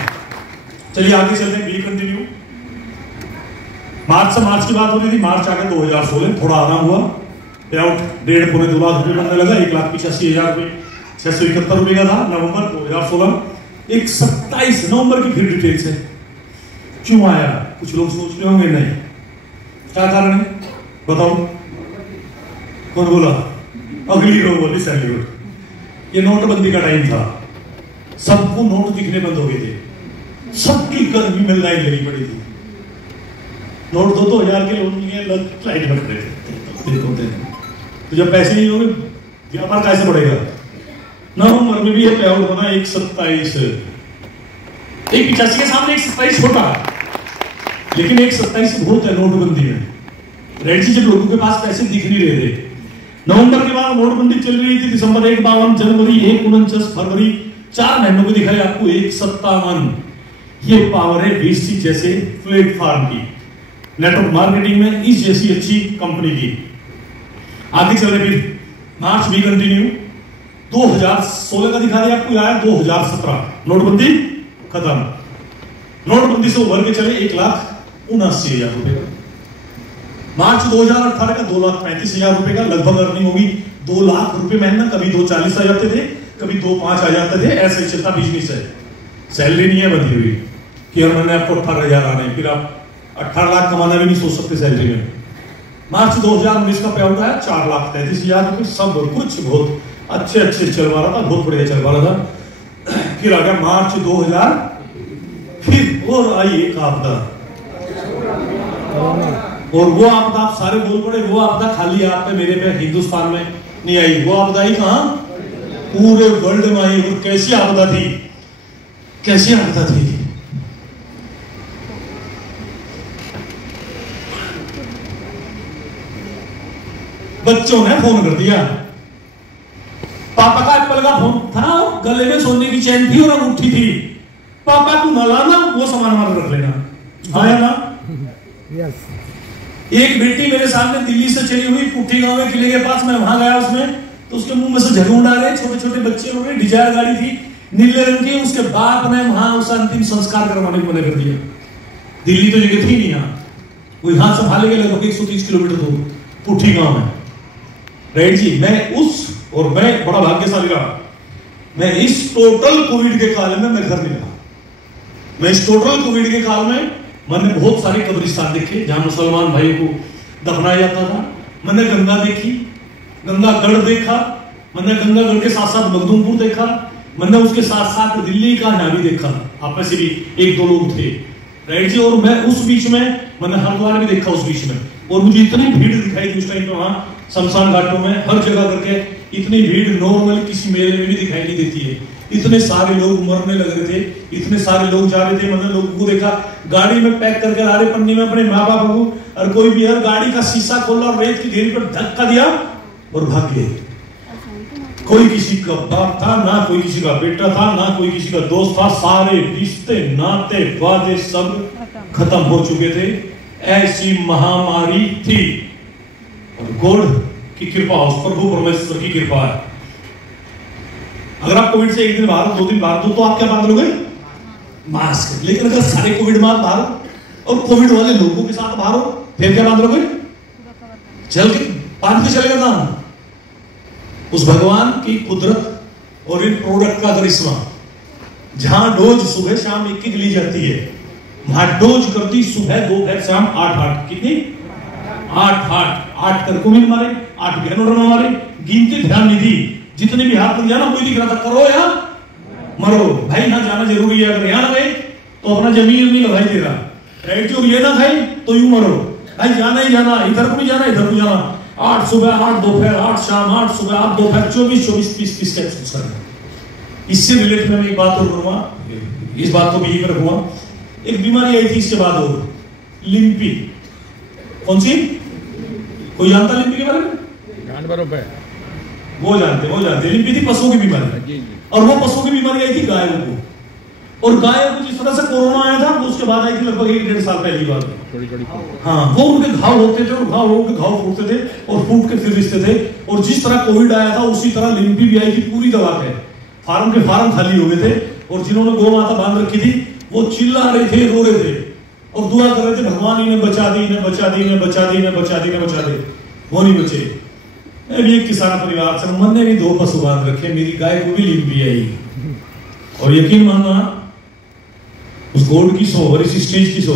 चलिए आगे चलते हैं, बी कंटिन्यू। मार्च से मार्च की बात हो रही थी, मार्च आगे 2016 थोड़ा आराम हुआ। पे आउट 1.5-2 लाख रुपए बनने लगा। 1,85,000 रुपए 671 रुपए का था नवंबर 2016। एक 27 नवंबर की फिर डिटेल्स है। क्यों आया? कुछ लोग सोच रहे होंगे नहीं, क्या कारण है बताओ? कौन बोला? अगली रो बोली सैल्यूट। ये नोटबंदी का टाइम था, सबको नोट दिखने बंद हो गए थे, सबकी गर्मी में लाइन लेनी पड़ी थी। नोट 2,000 के लोग लाइट बन रहे थे। तो जब पैसे नहीं होंगे व्यापार कैसे बढ़ेगा? नवंबर में भी ये पे आउट बना 1,27। 1,85 के सामने 1,27 छोटा, लेकिन 1,27 बहुत है नोटबंदी में। रेड जी जब लोगों के पास पैसे दिख नहीं रहे थे, नवंबर के बाद नोटबंदी चल रही थी, दिसंबर 1,52, जनवरी 1,49, फरवरी 4 महीनों को दिखाई आपको 1,57। ये पावर है बेसिक जैसे प्लेटफॉर्म की, नेटवर्क मार्केटिंग में इस जैसी अच्छी कंपनी की। आगे चले फिर मार्च भी कंटिन्यू। 2016 का दिखा दिया आपको, आया 2017 नोटबंदी खत्म। नोटबंदी से उभर के चले 1,79,000 रुपए का। मार्च 2018 का 2,35,000 रुपए का लगभग अर्निंग होगी 2 लाख रुपए महीना। कभी 2,40 आ जाते थे, कभी 2,05 आ जाते थे, ऐसे चलता बिजनेस है। सैलरी नहीं है बंधी हुई कि उन्होंने आपको 18,000 आने, फिर आप 18 लाख कमाना भी नहीं सोच सकते सैलरी में। मार्च 2019 का पे आउट आया 4,33,000 रुपए। सब कुछ बहुत अच्छे चल रहा था, बहुत बढ़िया चल रहा था। फिर आ गया मार्च 2000, फिर और आई एक आपदा, और वो आपदा आप सारे बोल पड़े, वो आपदा खाली आप पे मेरे पे हिंदुस्तान में नहीं आई, वो आपदा आई कहां? पूरे वर्ल्ड में आई। और कैसी आपदा थी, कैसी आपदा थी? बच्चों ने फोन कर दिया, पापा का एप्पल का फोन था, गले में सोने की चैन थी और अंगूठी थी, पापा को न लाना, वो सामान हमारा रख लेना। आया ना? यस। एक बेटी मेरे सामने दिल्ली से चली हुई पुट्ठी गांव में किले के पास, मैं वहां गया उसमें, तो उसके मुंह में से झगूंड आ रहे, छोटे छोटे बच्चे हो गए, डिजायर गाड़ी थी नीले रंग की, उसके बाप ने वहां उसका अंतिम संस्कार करवाने को मना कर दिया। दिल्ली तो जगह थी नहीं, यहाँ वो यहां से भाले के लगभग 130 किलोमीटर दूर पुट्ठी गांव में। राइट जी, मैं बड़ा भाग्यशाली रहा, मैं इस टोटल कोविड के काल में मैं घर नहीं रहा। मैं इस टोटल कोविड के काल में मैंने बहुत सारे कब्रिस्तान देखे जहां मुसलमान भाई को दफनाया जाता था। मैंने गंगा देखी, गंगागढ़ देखा, मैंने गंगागढ़ के साथ साथ मखदूमपुर देखा, मैंने उसके साथ साथ दिल्ली का नाभी देखा, आप में से भी एक दो लोग थे। राइट जी, और मैं उस बीच में मैंने हरिद्वार भी देखा उस बीच में, और मुझे इतनी भीड़ दिखाई थी उस टाइम पे वहां शमशान घाटों में, हर जगह करके इतनी भीड़ नॉर्मल किसी मेले में भी दिखाई नहीं देती है। इतने सारे लोग मरने लग रहे थे, इतने सारे लोग जा रहे थे, मैंने लोगों को देखा गाड़ी में पैक करके ला रहे पन्नी में अपने माँ बाप को, और कोई भी हर गाड़ी का शीशा खोला और रेत की ढेरी पर धक्का दिया और भाग गए। कोई किसी का बाप था ना, कोई किसी का बेटा था ना, कोई किसी का दोस्त था, सारे रिश्ते नाते वादे सब खत्म हो चुके थे। ऐसी महामारी थी, और गॉड की कृपा, उस प्रभु परमेश्वर की कृपा है। अगर आप कोविड से एक दिन बाहर हो, 2 दिन बाहर हो, तो आप क्या बांध लोगे? मास्क। लेकिन अगर सारे कोविड में बाहर हो और कोविड वाले लोगों के साथ बाहर हो, फिर क्या बांध लोगे? चल के बांध के चलेगा ना। उस भगवान की कुदरत और इन प्रोडक्ट का करिश्मा, जहां डोज सुबह शाम 1 ली जाती है, वहां डोज करती सुबह 2 शाम 8 कितनी? 8 कर कोविड मारे, 8 गैनोडर मारे, गिनती ध्यान नहीं दी। जितने भी हाथ में जाना कोई दिख रहा था, करो या मरो भाई, ना जाना जरूरी है। अगर यहाँ ना गए तो अपना जमीन नहीं लगाई दे रहा। राइट जो ये ना खाए तो यूं मरो भाई, जाना ही जाना, इधर को नहीं जाना, इधर को जाना। 8 सुबह 8 दोपहर, 8 शाम, 8 सुबह 8 दोपहर, 24 30 कैप्सूल्स करना। इससे रिलेटेड मैं एक बात और करूंगा, इस बात को भी यही पर रखूंगा। एक बीमारी आई थी इसके बाद, और लिम्पी। कौन सी? कोई जानता लिम्पी के बारे में? जानवरों पे वो जानते लिम्पी थी पशुओं की बीमारी, और वो पशुओं की बीमारी आई थी गायों को। और गायों को जिस तरह से कोरोना आया था, वो उसके बाद आई थी लगभग 1-1.5 साल पहली बात। हाँ, वो उनके घाव होते थे, और घाव फूटते थे और फूट के फिर रिश्ते थे। और जिस तरह कोविड आया था उसी तरह लिम्पी भी आई थी, पूरी दवा के फार्म के फार्म खाली हो गए थे, और जिन्होंने गौ माता बांध रखी थी वो चिल्ला रहे थे, रो रहे थे और दुआ कर रहे थे, भगवान इन्हें बचा दी, इन्हें बचा दी, इन्हें बचा दी, इन्हें बचा दी, इन्हें बचा दे। वो नहीं बचे। मैं भी एक किसान परिवार से, मैंने भी 2 पशु बांध रखे, मेरी गाय को भी लिम्पी आई, और यकीन मानना उस गोड की सो और इस स्टेज की सो,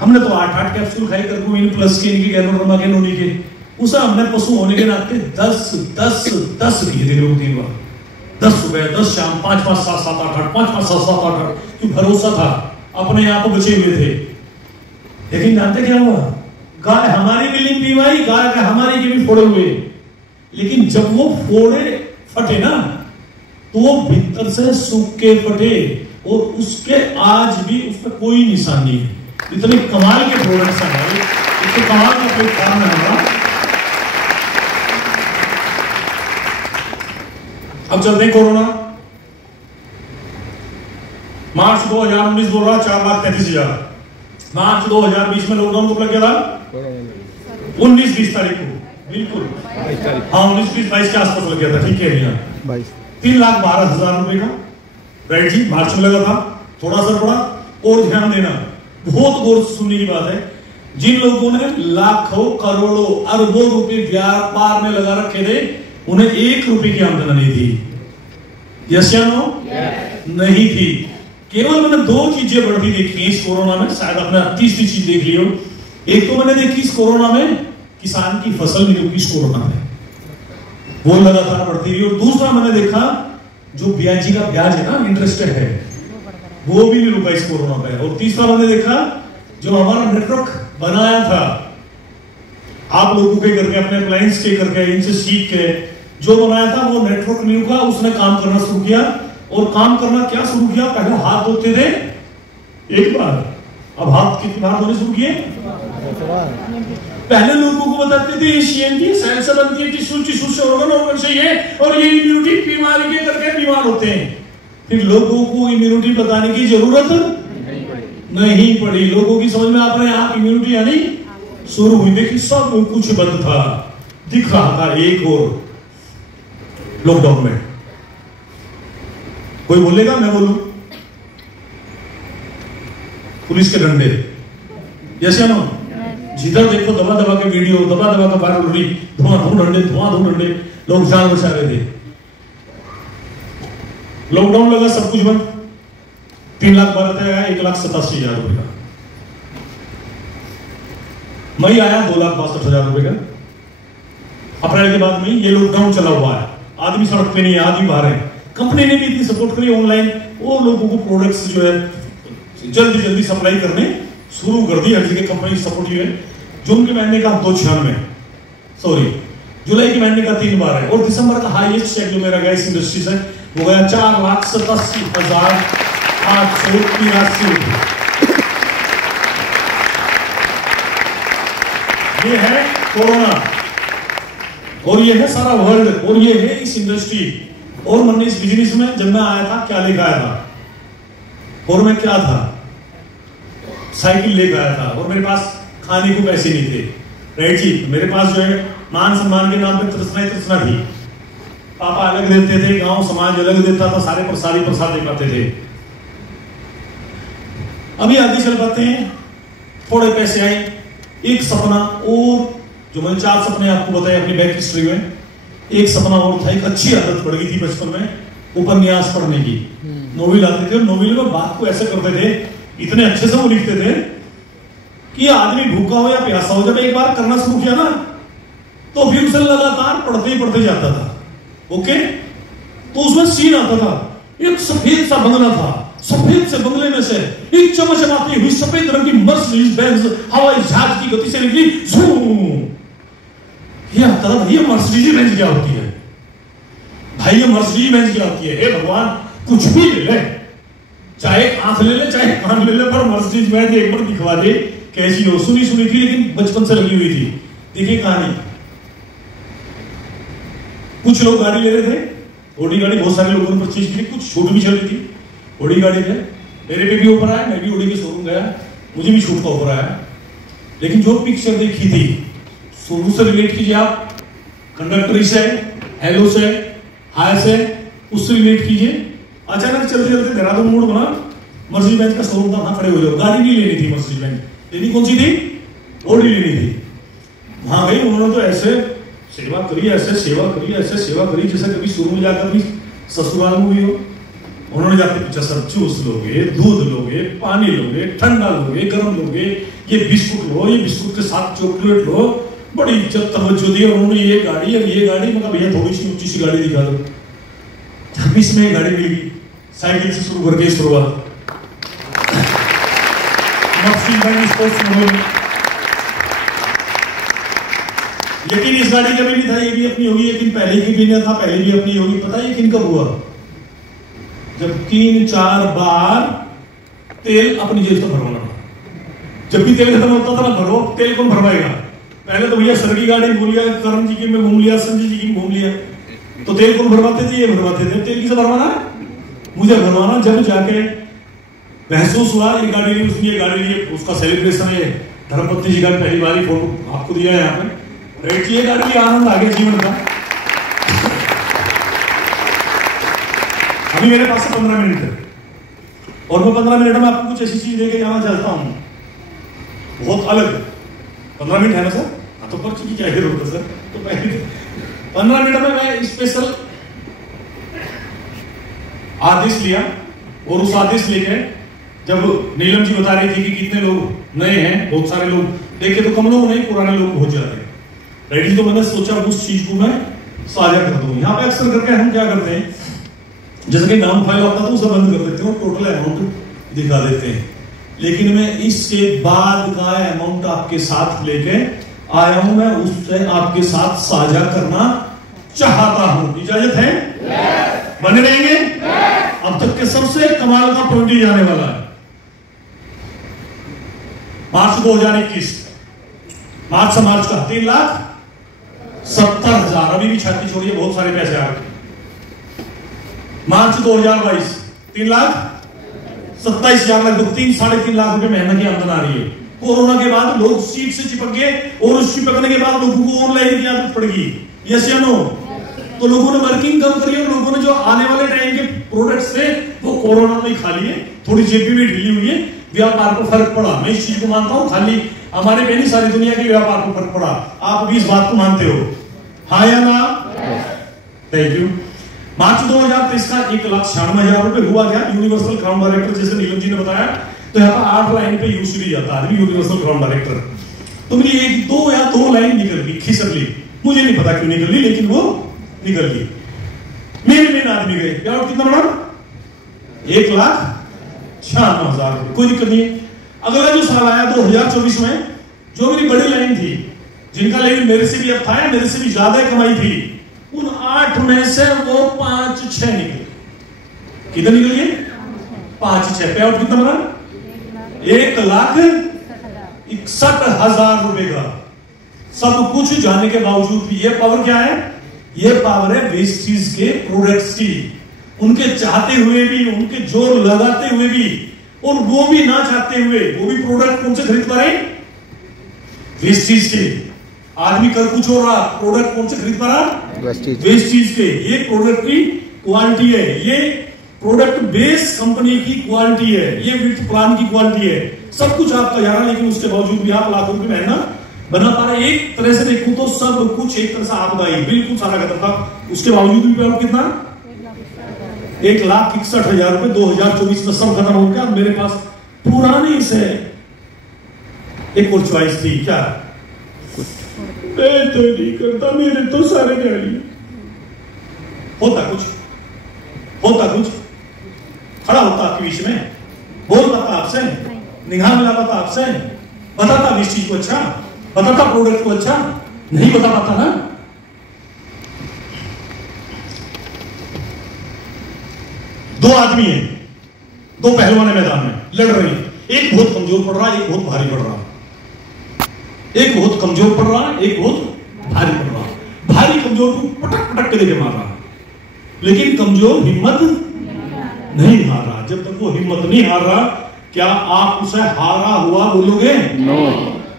हमने तो 8 कैप्सूल खाई करके इन प्लस के, इनकी गैनोडर्मा के, नोनी के, उसे हमने पशु होने के नाते 10 दिए थे लोग 3 बार, 10 सुबह 10 शाम, 5 5 7 7 8 8, 5 5 7 7 8 8, क्यों भरोसा था, अपने आप बचे हुए थे। लेकिन जानते क्या हुआ? गाय हमारी भी लिम्पी आई, गाय के हमारी के भी फोड़े हुए, लेकिन जब वो फोड़े फटे ना, तो वो भीतर से सूख के फटे, और उसके आज भी उसमें कोई निशान नहीं है। इतने कमाल के प्रोडक्ट्स हैं, इतने कमाल का कोई काम है हमारा। अब चलते हैं कोरोना। मार्च 2019 बोल रहा 4,33,000। मार्च 2020 में लॉकडाउन कब लग गया था? 19-20 तारीख को, बिल्कुल हाँ 19-20-22 के आसपास लग गया था। ठीक है भैया, 3,12,000 रुपए का, राइट जी, मार्च में लगा था। थोड़ा सा पड़ा, और ध्यान देना, बहुत गौर से सुनने की बात है, जिन लोगों ने लाखों करोड़ों अरबों रुपए व्यापार में लगा रखे थे, उन्हें 1 रुपए की आमदनी नहीं थी। यस या नो? नहीं थी। केवल मैंने 2 चीजें बढ़ती देखी इस कोरोना में, शायद अपना 30वीं चीज देख ली हो। एक तो मैंने देखी इस कोरोना में किसान की फसल नहीं रुकी, इस कोरोना में वो लगातार बढ़ती रही। और दूसरा मैंने देखा जो ब्याजी का ब्याज है ना, इंटरेस्ट है, वो भी नहीं रुका इस कोरोना पे। और तीसरा मैंने देखा, जो हमारा नेटवर्क बनाया था आप लोगों के करके, अपने क्लाइंट्स के करके, इनसे सीख के जो बनाया था, वो नेटवर्क नहीं रुका, उसने काम करना शुरू किया। और काम करना क्या शुरू किया, पहले हाथ धोते थे एक बार, अब हाथ कितनी बार धोने शुरू किए। पहले लोगों को बताते थे एशियन की सेल से बनती है, टिश्यू से ऑर्गन से ये, और ये इम्यूनिटी बीमारी के करके बीमार होते हैं। फिर लोगों को इम्यूनिटी बताने की जरूरत नहीं पड़ी, लोगों की समझ में अपने आप इम्यूनिटी आनी शुरू हुई। देखिए सब कुछ बंद था, दिख रहा था एक और लॉकडाउन में। कोई बोलेगा, मैं बोलूं, पुलिस के डंडे, जैसे ना जिधर देखो दबा दबा के वीडियो, दबा दबा के वायरल हो रही, धुआं धुआं डंडे, लोग जान बचा रहे थे। लॉकडाउन लगा, सब कुछ बंद, 3 लाख भारत आया, 1,87,000 रुपए का। मई आया 2,62,000 रुपए का। अप्रैल के बाद में ये लॉकडाउन चला हुआ है, आदमी सड़क पे नहीं है, आदमी बाहर है। कंपनी ने भी इतनी सपोर्ट करी ऑनलाइन, वो लोगों को प्रोडक्ट्स जो है जल्दी जल्दी सप्लाई करने शुरू कर दी। हर जगह कंपनी सपोर्टिव है। जून के महीने का 296, सॉरी जुलाई के महीने का 3 बार है। और दिसंबर का हाईएस्ट चेक जो मेरा गया इस इंडस्ट्री से, वो गया 4,87,883 रुपए। ये है कोरोना, और ये है सारा वर्ल्ड, और ये है इस इंडस्ट्री। और मैंने इस बिजनेस में जब मैं आया था क्या लेकर आया था, और मैं क्या था, साइकिल लेकर आया था, और मेरे पास खाने को पैसे नहीं थे, राइट जी। मेरे पास जो है मान सम्मान के नाम पे तृष्णा ही तृष्णा थी। पापा अलग देते थे, गांव समाज अलग देता था, सारे प्रसाद दे पाते थे। अभी आगे चल पाते हैं, थोड़े पैसे आए, एक सपना और, जो मैंने 4 सपने आपको बताए अपनी बैक हिस्ट्री में, एक सपना और था। एक अच्छी आदत पड़ गई थी बचपन में, उपन्यास पढ़ने की। नोवेल आते थे, नोवेल में बात को ऐसे करते थे, इतने अच्छे से वो लिखते थे कि आदमी भूखा हो या प्यासा हो, जब एक बार करना शुरू किया ना, तो फिर उसे लगातार पढ़ते ही पढ़ते जाता था। ओके, तो उसमें सीन आता था, एक सफेद सा बंगला था, सफेद से बंगले में से एक चमचमाती हुई सफेद रंग की मर्सिडीज बेंज हवाई जहाज की गति से निकली। ये आता था, भाई ये मर्सिडीज बेंज क्या होती है, भाई ये मर्सिडीज बेंज क्या होती है। हे भगवान, कुछ भी ले ले, चाहे आंख ले ले, चाहे कान ले ले, पर मर्सिडीज बेंज एक बार दिखवा दे कैसी हो। सुनी थी, लेकिन बचपन से लगी हुई थी। देखिए कहानी, कुछ लोग गाड़ी ले रहे थे, ऑडी गाड़ी, बहुत सारे लोगों ने परचेज की, कुछ छूट भी चल रही थी ऑडी गाड़ी पे। मेरे पे भी ऑफर आया, मैं भी ऑडी के शोरूम गया, मुझे भी छूट का ऑफर आया। लेकिन जो पिक्चर देखी थी, शुरू से रिलेट कीजिए आप, कंडक्टर से, हेलो से, हाय से, उससे रिलेट कीजिए। अचानक चलते चलते देहरादून मोड़ बना, मर्सिडीज बेंज का शोरूम था, वहां खड़े हो जाओ। गाड़ी नहीं लेनी थी मर्सिडीज बेंज, लेनी कौन सी थी, ऑडी लेनी थी। वहां गई, उन्होंने तो ऐसे सेवा करी, ऐसे सेवा करी, ऐसे सेवा करी जैसे कभी शुरू में जाकर भी ससुराल में हुई हो। उन्होंने जाके पूछा, सर जूस लोगे, दूध लोगे, पानी लोगे, ठंडा लोगे, गर्म लोगे, ये बिस्कुट लो, ये बिस्कुट के साथ चॉकलेट लो, बड़ी इज्जत तवज्जो दी। उन्होंने ये गाड़ी और ये गाड़ी, मतलब भैया थोड़ी सी ऊंची सी गाड़ी दिखा दो। जब इसमें गाड़ी मिली, साइकिल से शुरू करके शुरुआत, लेकिन इस गाड़ी का भी नहीं था, ये भी अपनी होगी, लेकिन पहले की भी नहीं था, पहले भी अपनी होगी। पता है किन कब हुआ, जब 3-4 बार तेल अपनी जेब से भरवाना था। जब भी तेल खत्म होता था ना, भरो, तेल कौन भरवाएगा। पहले तो भैया सर की गाड़ी घूम लिया, करण जी की में घूम लिया, संजय जी की घूम लिया, तो तेल कौन भरवाते थे, ये भरवाते थे। तेल किसे भरवाना, मुझे भरवाना। जब जाके महसूस हुआ ये गाड़ी ली, उसने ये गाड़ी ली, उसका सेलिब्रेशन है, धर्मपत्नी जी का पहली बार फोटो आपको दिया है यहाँ पे, राइट। ये गाड़ी आनंद आगे जीवन का। अभी मेरे पास 15 मिनट है, और मैं 15 मिनट में आपको कुछ ऐसी चीज देके यहाँ चलता हूँ, बहुत अलग। 15 मिनट है ना सर, हाँ तो पर्ची की क्या जरूरत है सर। तो पहले 15 मिनट में मैं स्पेशल आदेश लिया, और उस आदेश लेके जब नीलम जी बता रही थी कि कितने लोग नए हैं, बहुत सारे लोग देखे तो कम लोग नहीं, पुराने लोग बहुत ज्यादा हैं, राइट। तो मैंने सोचा उस चीज को मैं साझा कर दूं। यहाँ पे अक्सर करके हम क्या करते हैं, जैसे कि नाम फाइल होता तो उसे बंद कर देते हो, टोटल अमाउंट दिखा देते हैं। लेकिन मैं इसके बाद का अमाउंट आपके साथ लेके आया हूं, मैं उससे आपके साथ साझा करना चाहता हूं। इजाजत है? बने रहेंगे? अब तक के सबसे कमाल का पॉइंट ही आने वाला है। मार्च 2021, मार्च से मार्च का 3,70,000, अभी भी छाती छोड़िए, बहुत सारे पैसे आ गए। मार्च 2022 3,27,000, लगभग 3-3.5 लाख रुपए महीने की आमदन आ रही है। कोरोना के बाद लोग सीट से चिपक गए और उस चिपकने के बाद लोगों को ऑनलाइन की आदत पड़ गई। यस या नो? तो लोगों ने वर्किंग कम करी और लोगों ने जो आने वाले टाइम के प्रोडक्ट्स थे वो कोरोना में खा लिए। थोड़ी जेबी भी ढीली हुई है, व्यापार को फर्क पड़ा। मैं इस चीज को मानता हूं, खाली हमारे पे नहीं सारी दुनिया के व्यापार को फर्क पड़ा। आप भी इस बात को मानते हो? हाँ या ना? Thank you. मार्च 2023 का 1,96,000 रुपए हुआ। क्या यूनिवर्सल क्राउन डायरेक्टर जैसे नीलम जी ने बताया, तो यहाँ पर 8 लाइन पे यूसीडी जाता है यूनिवर्सल क्राउन डायरेक्टर। तो मेरी 1-2 या 2 लाइन निकल गई, खिसक ली, मुझे नहीं पता क्यों निकल ली, लेकिन वो निकल गई। मेन आदमी गए। क्या कितना बड़ा? 1,96,000 रुपए। कोई दिक्कत नहीं है। अगला जो साल आया 2024 में, जो मेरी बड़ी लाइन थी, जिनका लेकिन मेरे से भी अब था, मेरे से भी ज्यादा कमाई थी, उन 8 में से वो 5-6 निकले। कितने निकल गए? 5-6। पे आउट कितना बना? 1,61,000 रुपए का। सब कुछ जाने के बावजूद भी ये पावर क्या है? ये पावर है वेस्टीज के प्रोडक्ट्स की। उनके चाहते हुए भी, उनके जोर लगाते हुए भी, और वो भी ना चाहते हुए, वो भी प्रोडक्ट कौन से खरीद पा रहे? वेस्टीज के। आदमी कर कुछ हो रहा, प्रोडक्ट कौन से खरीद पा रहा? वेस्टीज के। ये प्रोडक्ट की क्वालिटी है, ये प्रोडक्ट बेस कंपनी की क्वालिटी है, ये विथ प्लान की क्वालिटी है। सब कुछ आपका जा रहा, लेकिन उसके बावजूद भी आप लाखों रुपए महीना बना पा रहे। एक तरह से देखूं तो सब कुछ एक तरह से आपदा ही, बिल्कुल सारा खत्म था। उसके बावजूद भी आप कितना? 1,61,000 रुपए 2024 में सब खत्म हो गया। मेरे पास पुरानी से एक और चॉइस थी। क्या? मैं तो नहीं करता, मेरे तो सारे गाड़ी। होता कुछ खड़ा होता आपके बीच में, बोल पाता आपसे, निगाह मिला पाता आपसे, बताता भी इस चीज को अच्छा, बताता प्रोडक्ट को अच्छा, नहीं बता पाता ना। दो आदमी हैं, दो पहलवान मैदान में लड़ रहे हैं। एक बहुत कमजोर पड़ रहा है, एक बहुत भारी पड़ रहा है। एक बहुत कमजोर पड़ रहा है, एक बहुत भारी पड़ रहा है। भारी कमजोर को पटक पटक के देके मार रहा है, लेकिन कमजोर हिम्मत नहीं हार रहा। जब तक वो हिम्मत नहीं हार रहा, क्या आप उसे हारा हुआ बोलोगे? नो।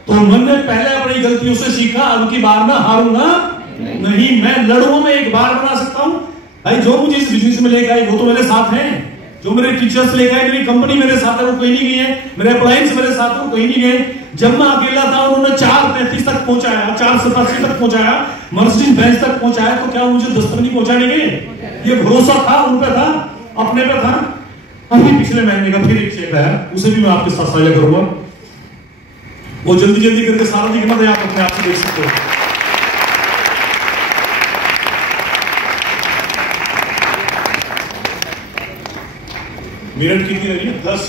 तो मैंने पहले अपनी गलतियों से सीखा, अब की बार ना हारूंगा नहीं। मैं लड़ूं, में एक बार बना सकता हूं भाई। जो मुझे इस बिजनेस में लेकर आए वो तो मेरे साथ हैं, जो मेरे टीचर्स लेकर आए, मेरी कंपनी मेरे साथ है, वो कहीं नहीं गई है। मेरे अप्लायंस मेरे साथ है, वो कहीं नहीं गए। जब मैं अकेला था, उन्होंने 4:35 तक पहुंचाया, 4:87 तक पहुंचाया, मर्सिडीज बेंज तक पहुंचाया। तो क्या मुझे 10 तक नहीं पहुंचाने गए? ये भरोसा था उन पे, था अपने पे था। अभी पिछले महीने का फिर एक चेक है, उसे भी मैं आपके साथ साझा करूंगा। वो जल्दी जल्दी करके सारा दिखना था, आप अपने आप से देख सकते हो। मिनट कितनी लगी? 10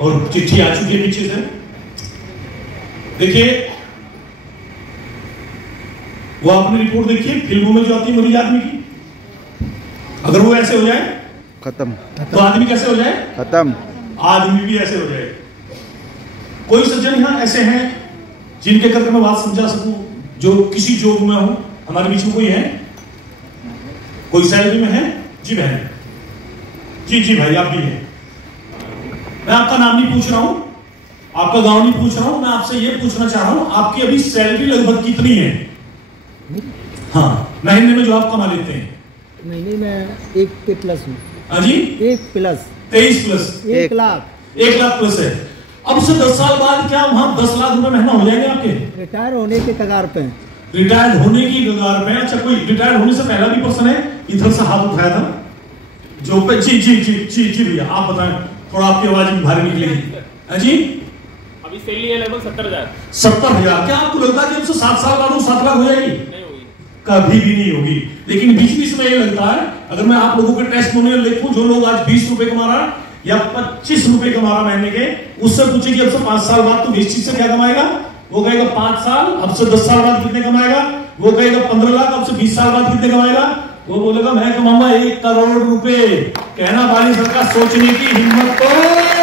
और चिट्ठी आ चुकी है पीछे से। देखिए, वो आपने रिपोर्ट देखिए, फिल्मों में जो आती है मरीज आदमी की, अगर वो ऐसे हो जाए खत्म, तो आदमी कैसे हो जाए? खत्म। आदमी भी ऐसे हो जाए। कोई सज्जन यहां ऐसे हैं जिनके करके मैं बात समझा सकूं, जो किसी जॉब में हो। हमारे बीच में कोई है? कोई सैलरी में है? जी बहन, जी भाई, आप भी हैं। मैं आपका नाम नहीं पूछ रहा हूं, आपका गांव नहीं पूछ रहा हूं, मैं आपसे ये पूछना चाह रहा हूं, आपकी अभी सैलरी लगभग कितनी है? हाँ, महीने में जो आप कमा लेते हैं। महीने में 1 के प्लस हूँ। हाँ जी, 1 plus 23 plus 1 lakh. 1 lakh plus है। अब से 10 साल बाद क्या वहां 10 लाख रुपए महीना हो जाएंगे आपके? रिटायर होने के कगार पे। रिटायर्ड होने की कगार पे? अच्छा, कोई रिटायर्ड होने से पहला भी पर्सन है इधर से हाथ उठाया था जो पे? जी जी जी जी जी भैया, आप बताएं, थोड़ा आपकी आवाज भी भारी निकलेगी। हाँ जी, अभी सैलरी है लगभग 70,000। 70,000। क्या आपको लगता है कि हमसे 7 साल बाद वो 7 लाख हो जाएगी? नहीं होगी, कभी भी नहीं होगी। लेकिन बीच बीच में ये लगता है अगर मैं आप लोगों के टेस्टिमोनियल लिखूं, जो लोग आज 20 रुपए कमा रहा या 25 रुपए कमा रहा महीने के, उससे पूछे कि अब से 5 साल बाद तुम इस चीज से क्या कमाएगा, वो कहेगा 5 साल, अब से 10 साल बाद कितने कमाएगा, वो कहेगा 15 लाख, अब से 20 साल बाद कितने कमाएगा, वो बोलेगा मैं कमाऊंगा 1 करोड़ रुपए। कहना वाली सरकार सोचने की हिम्मत तो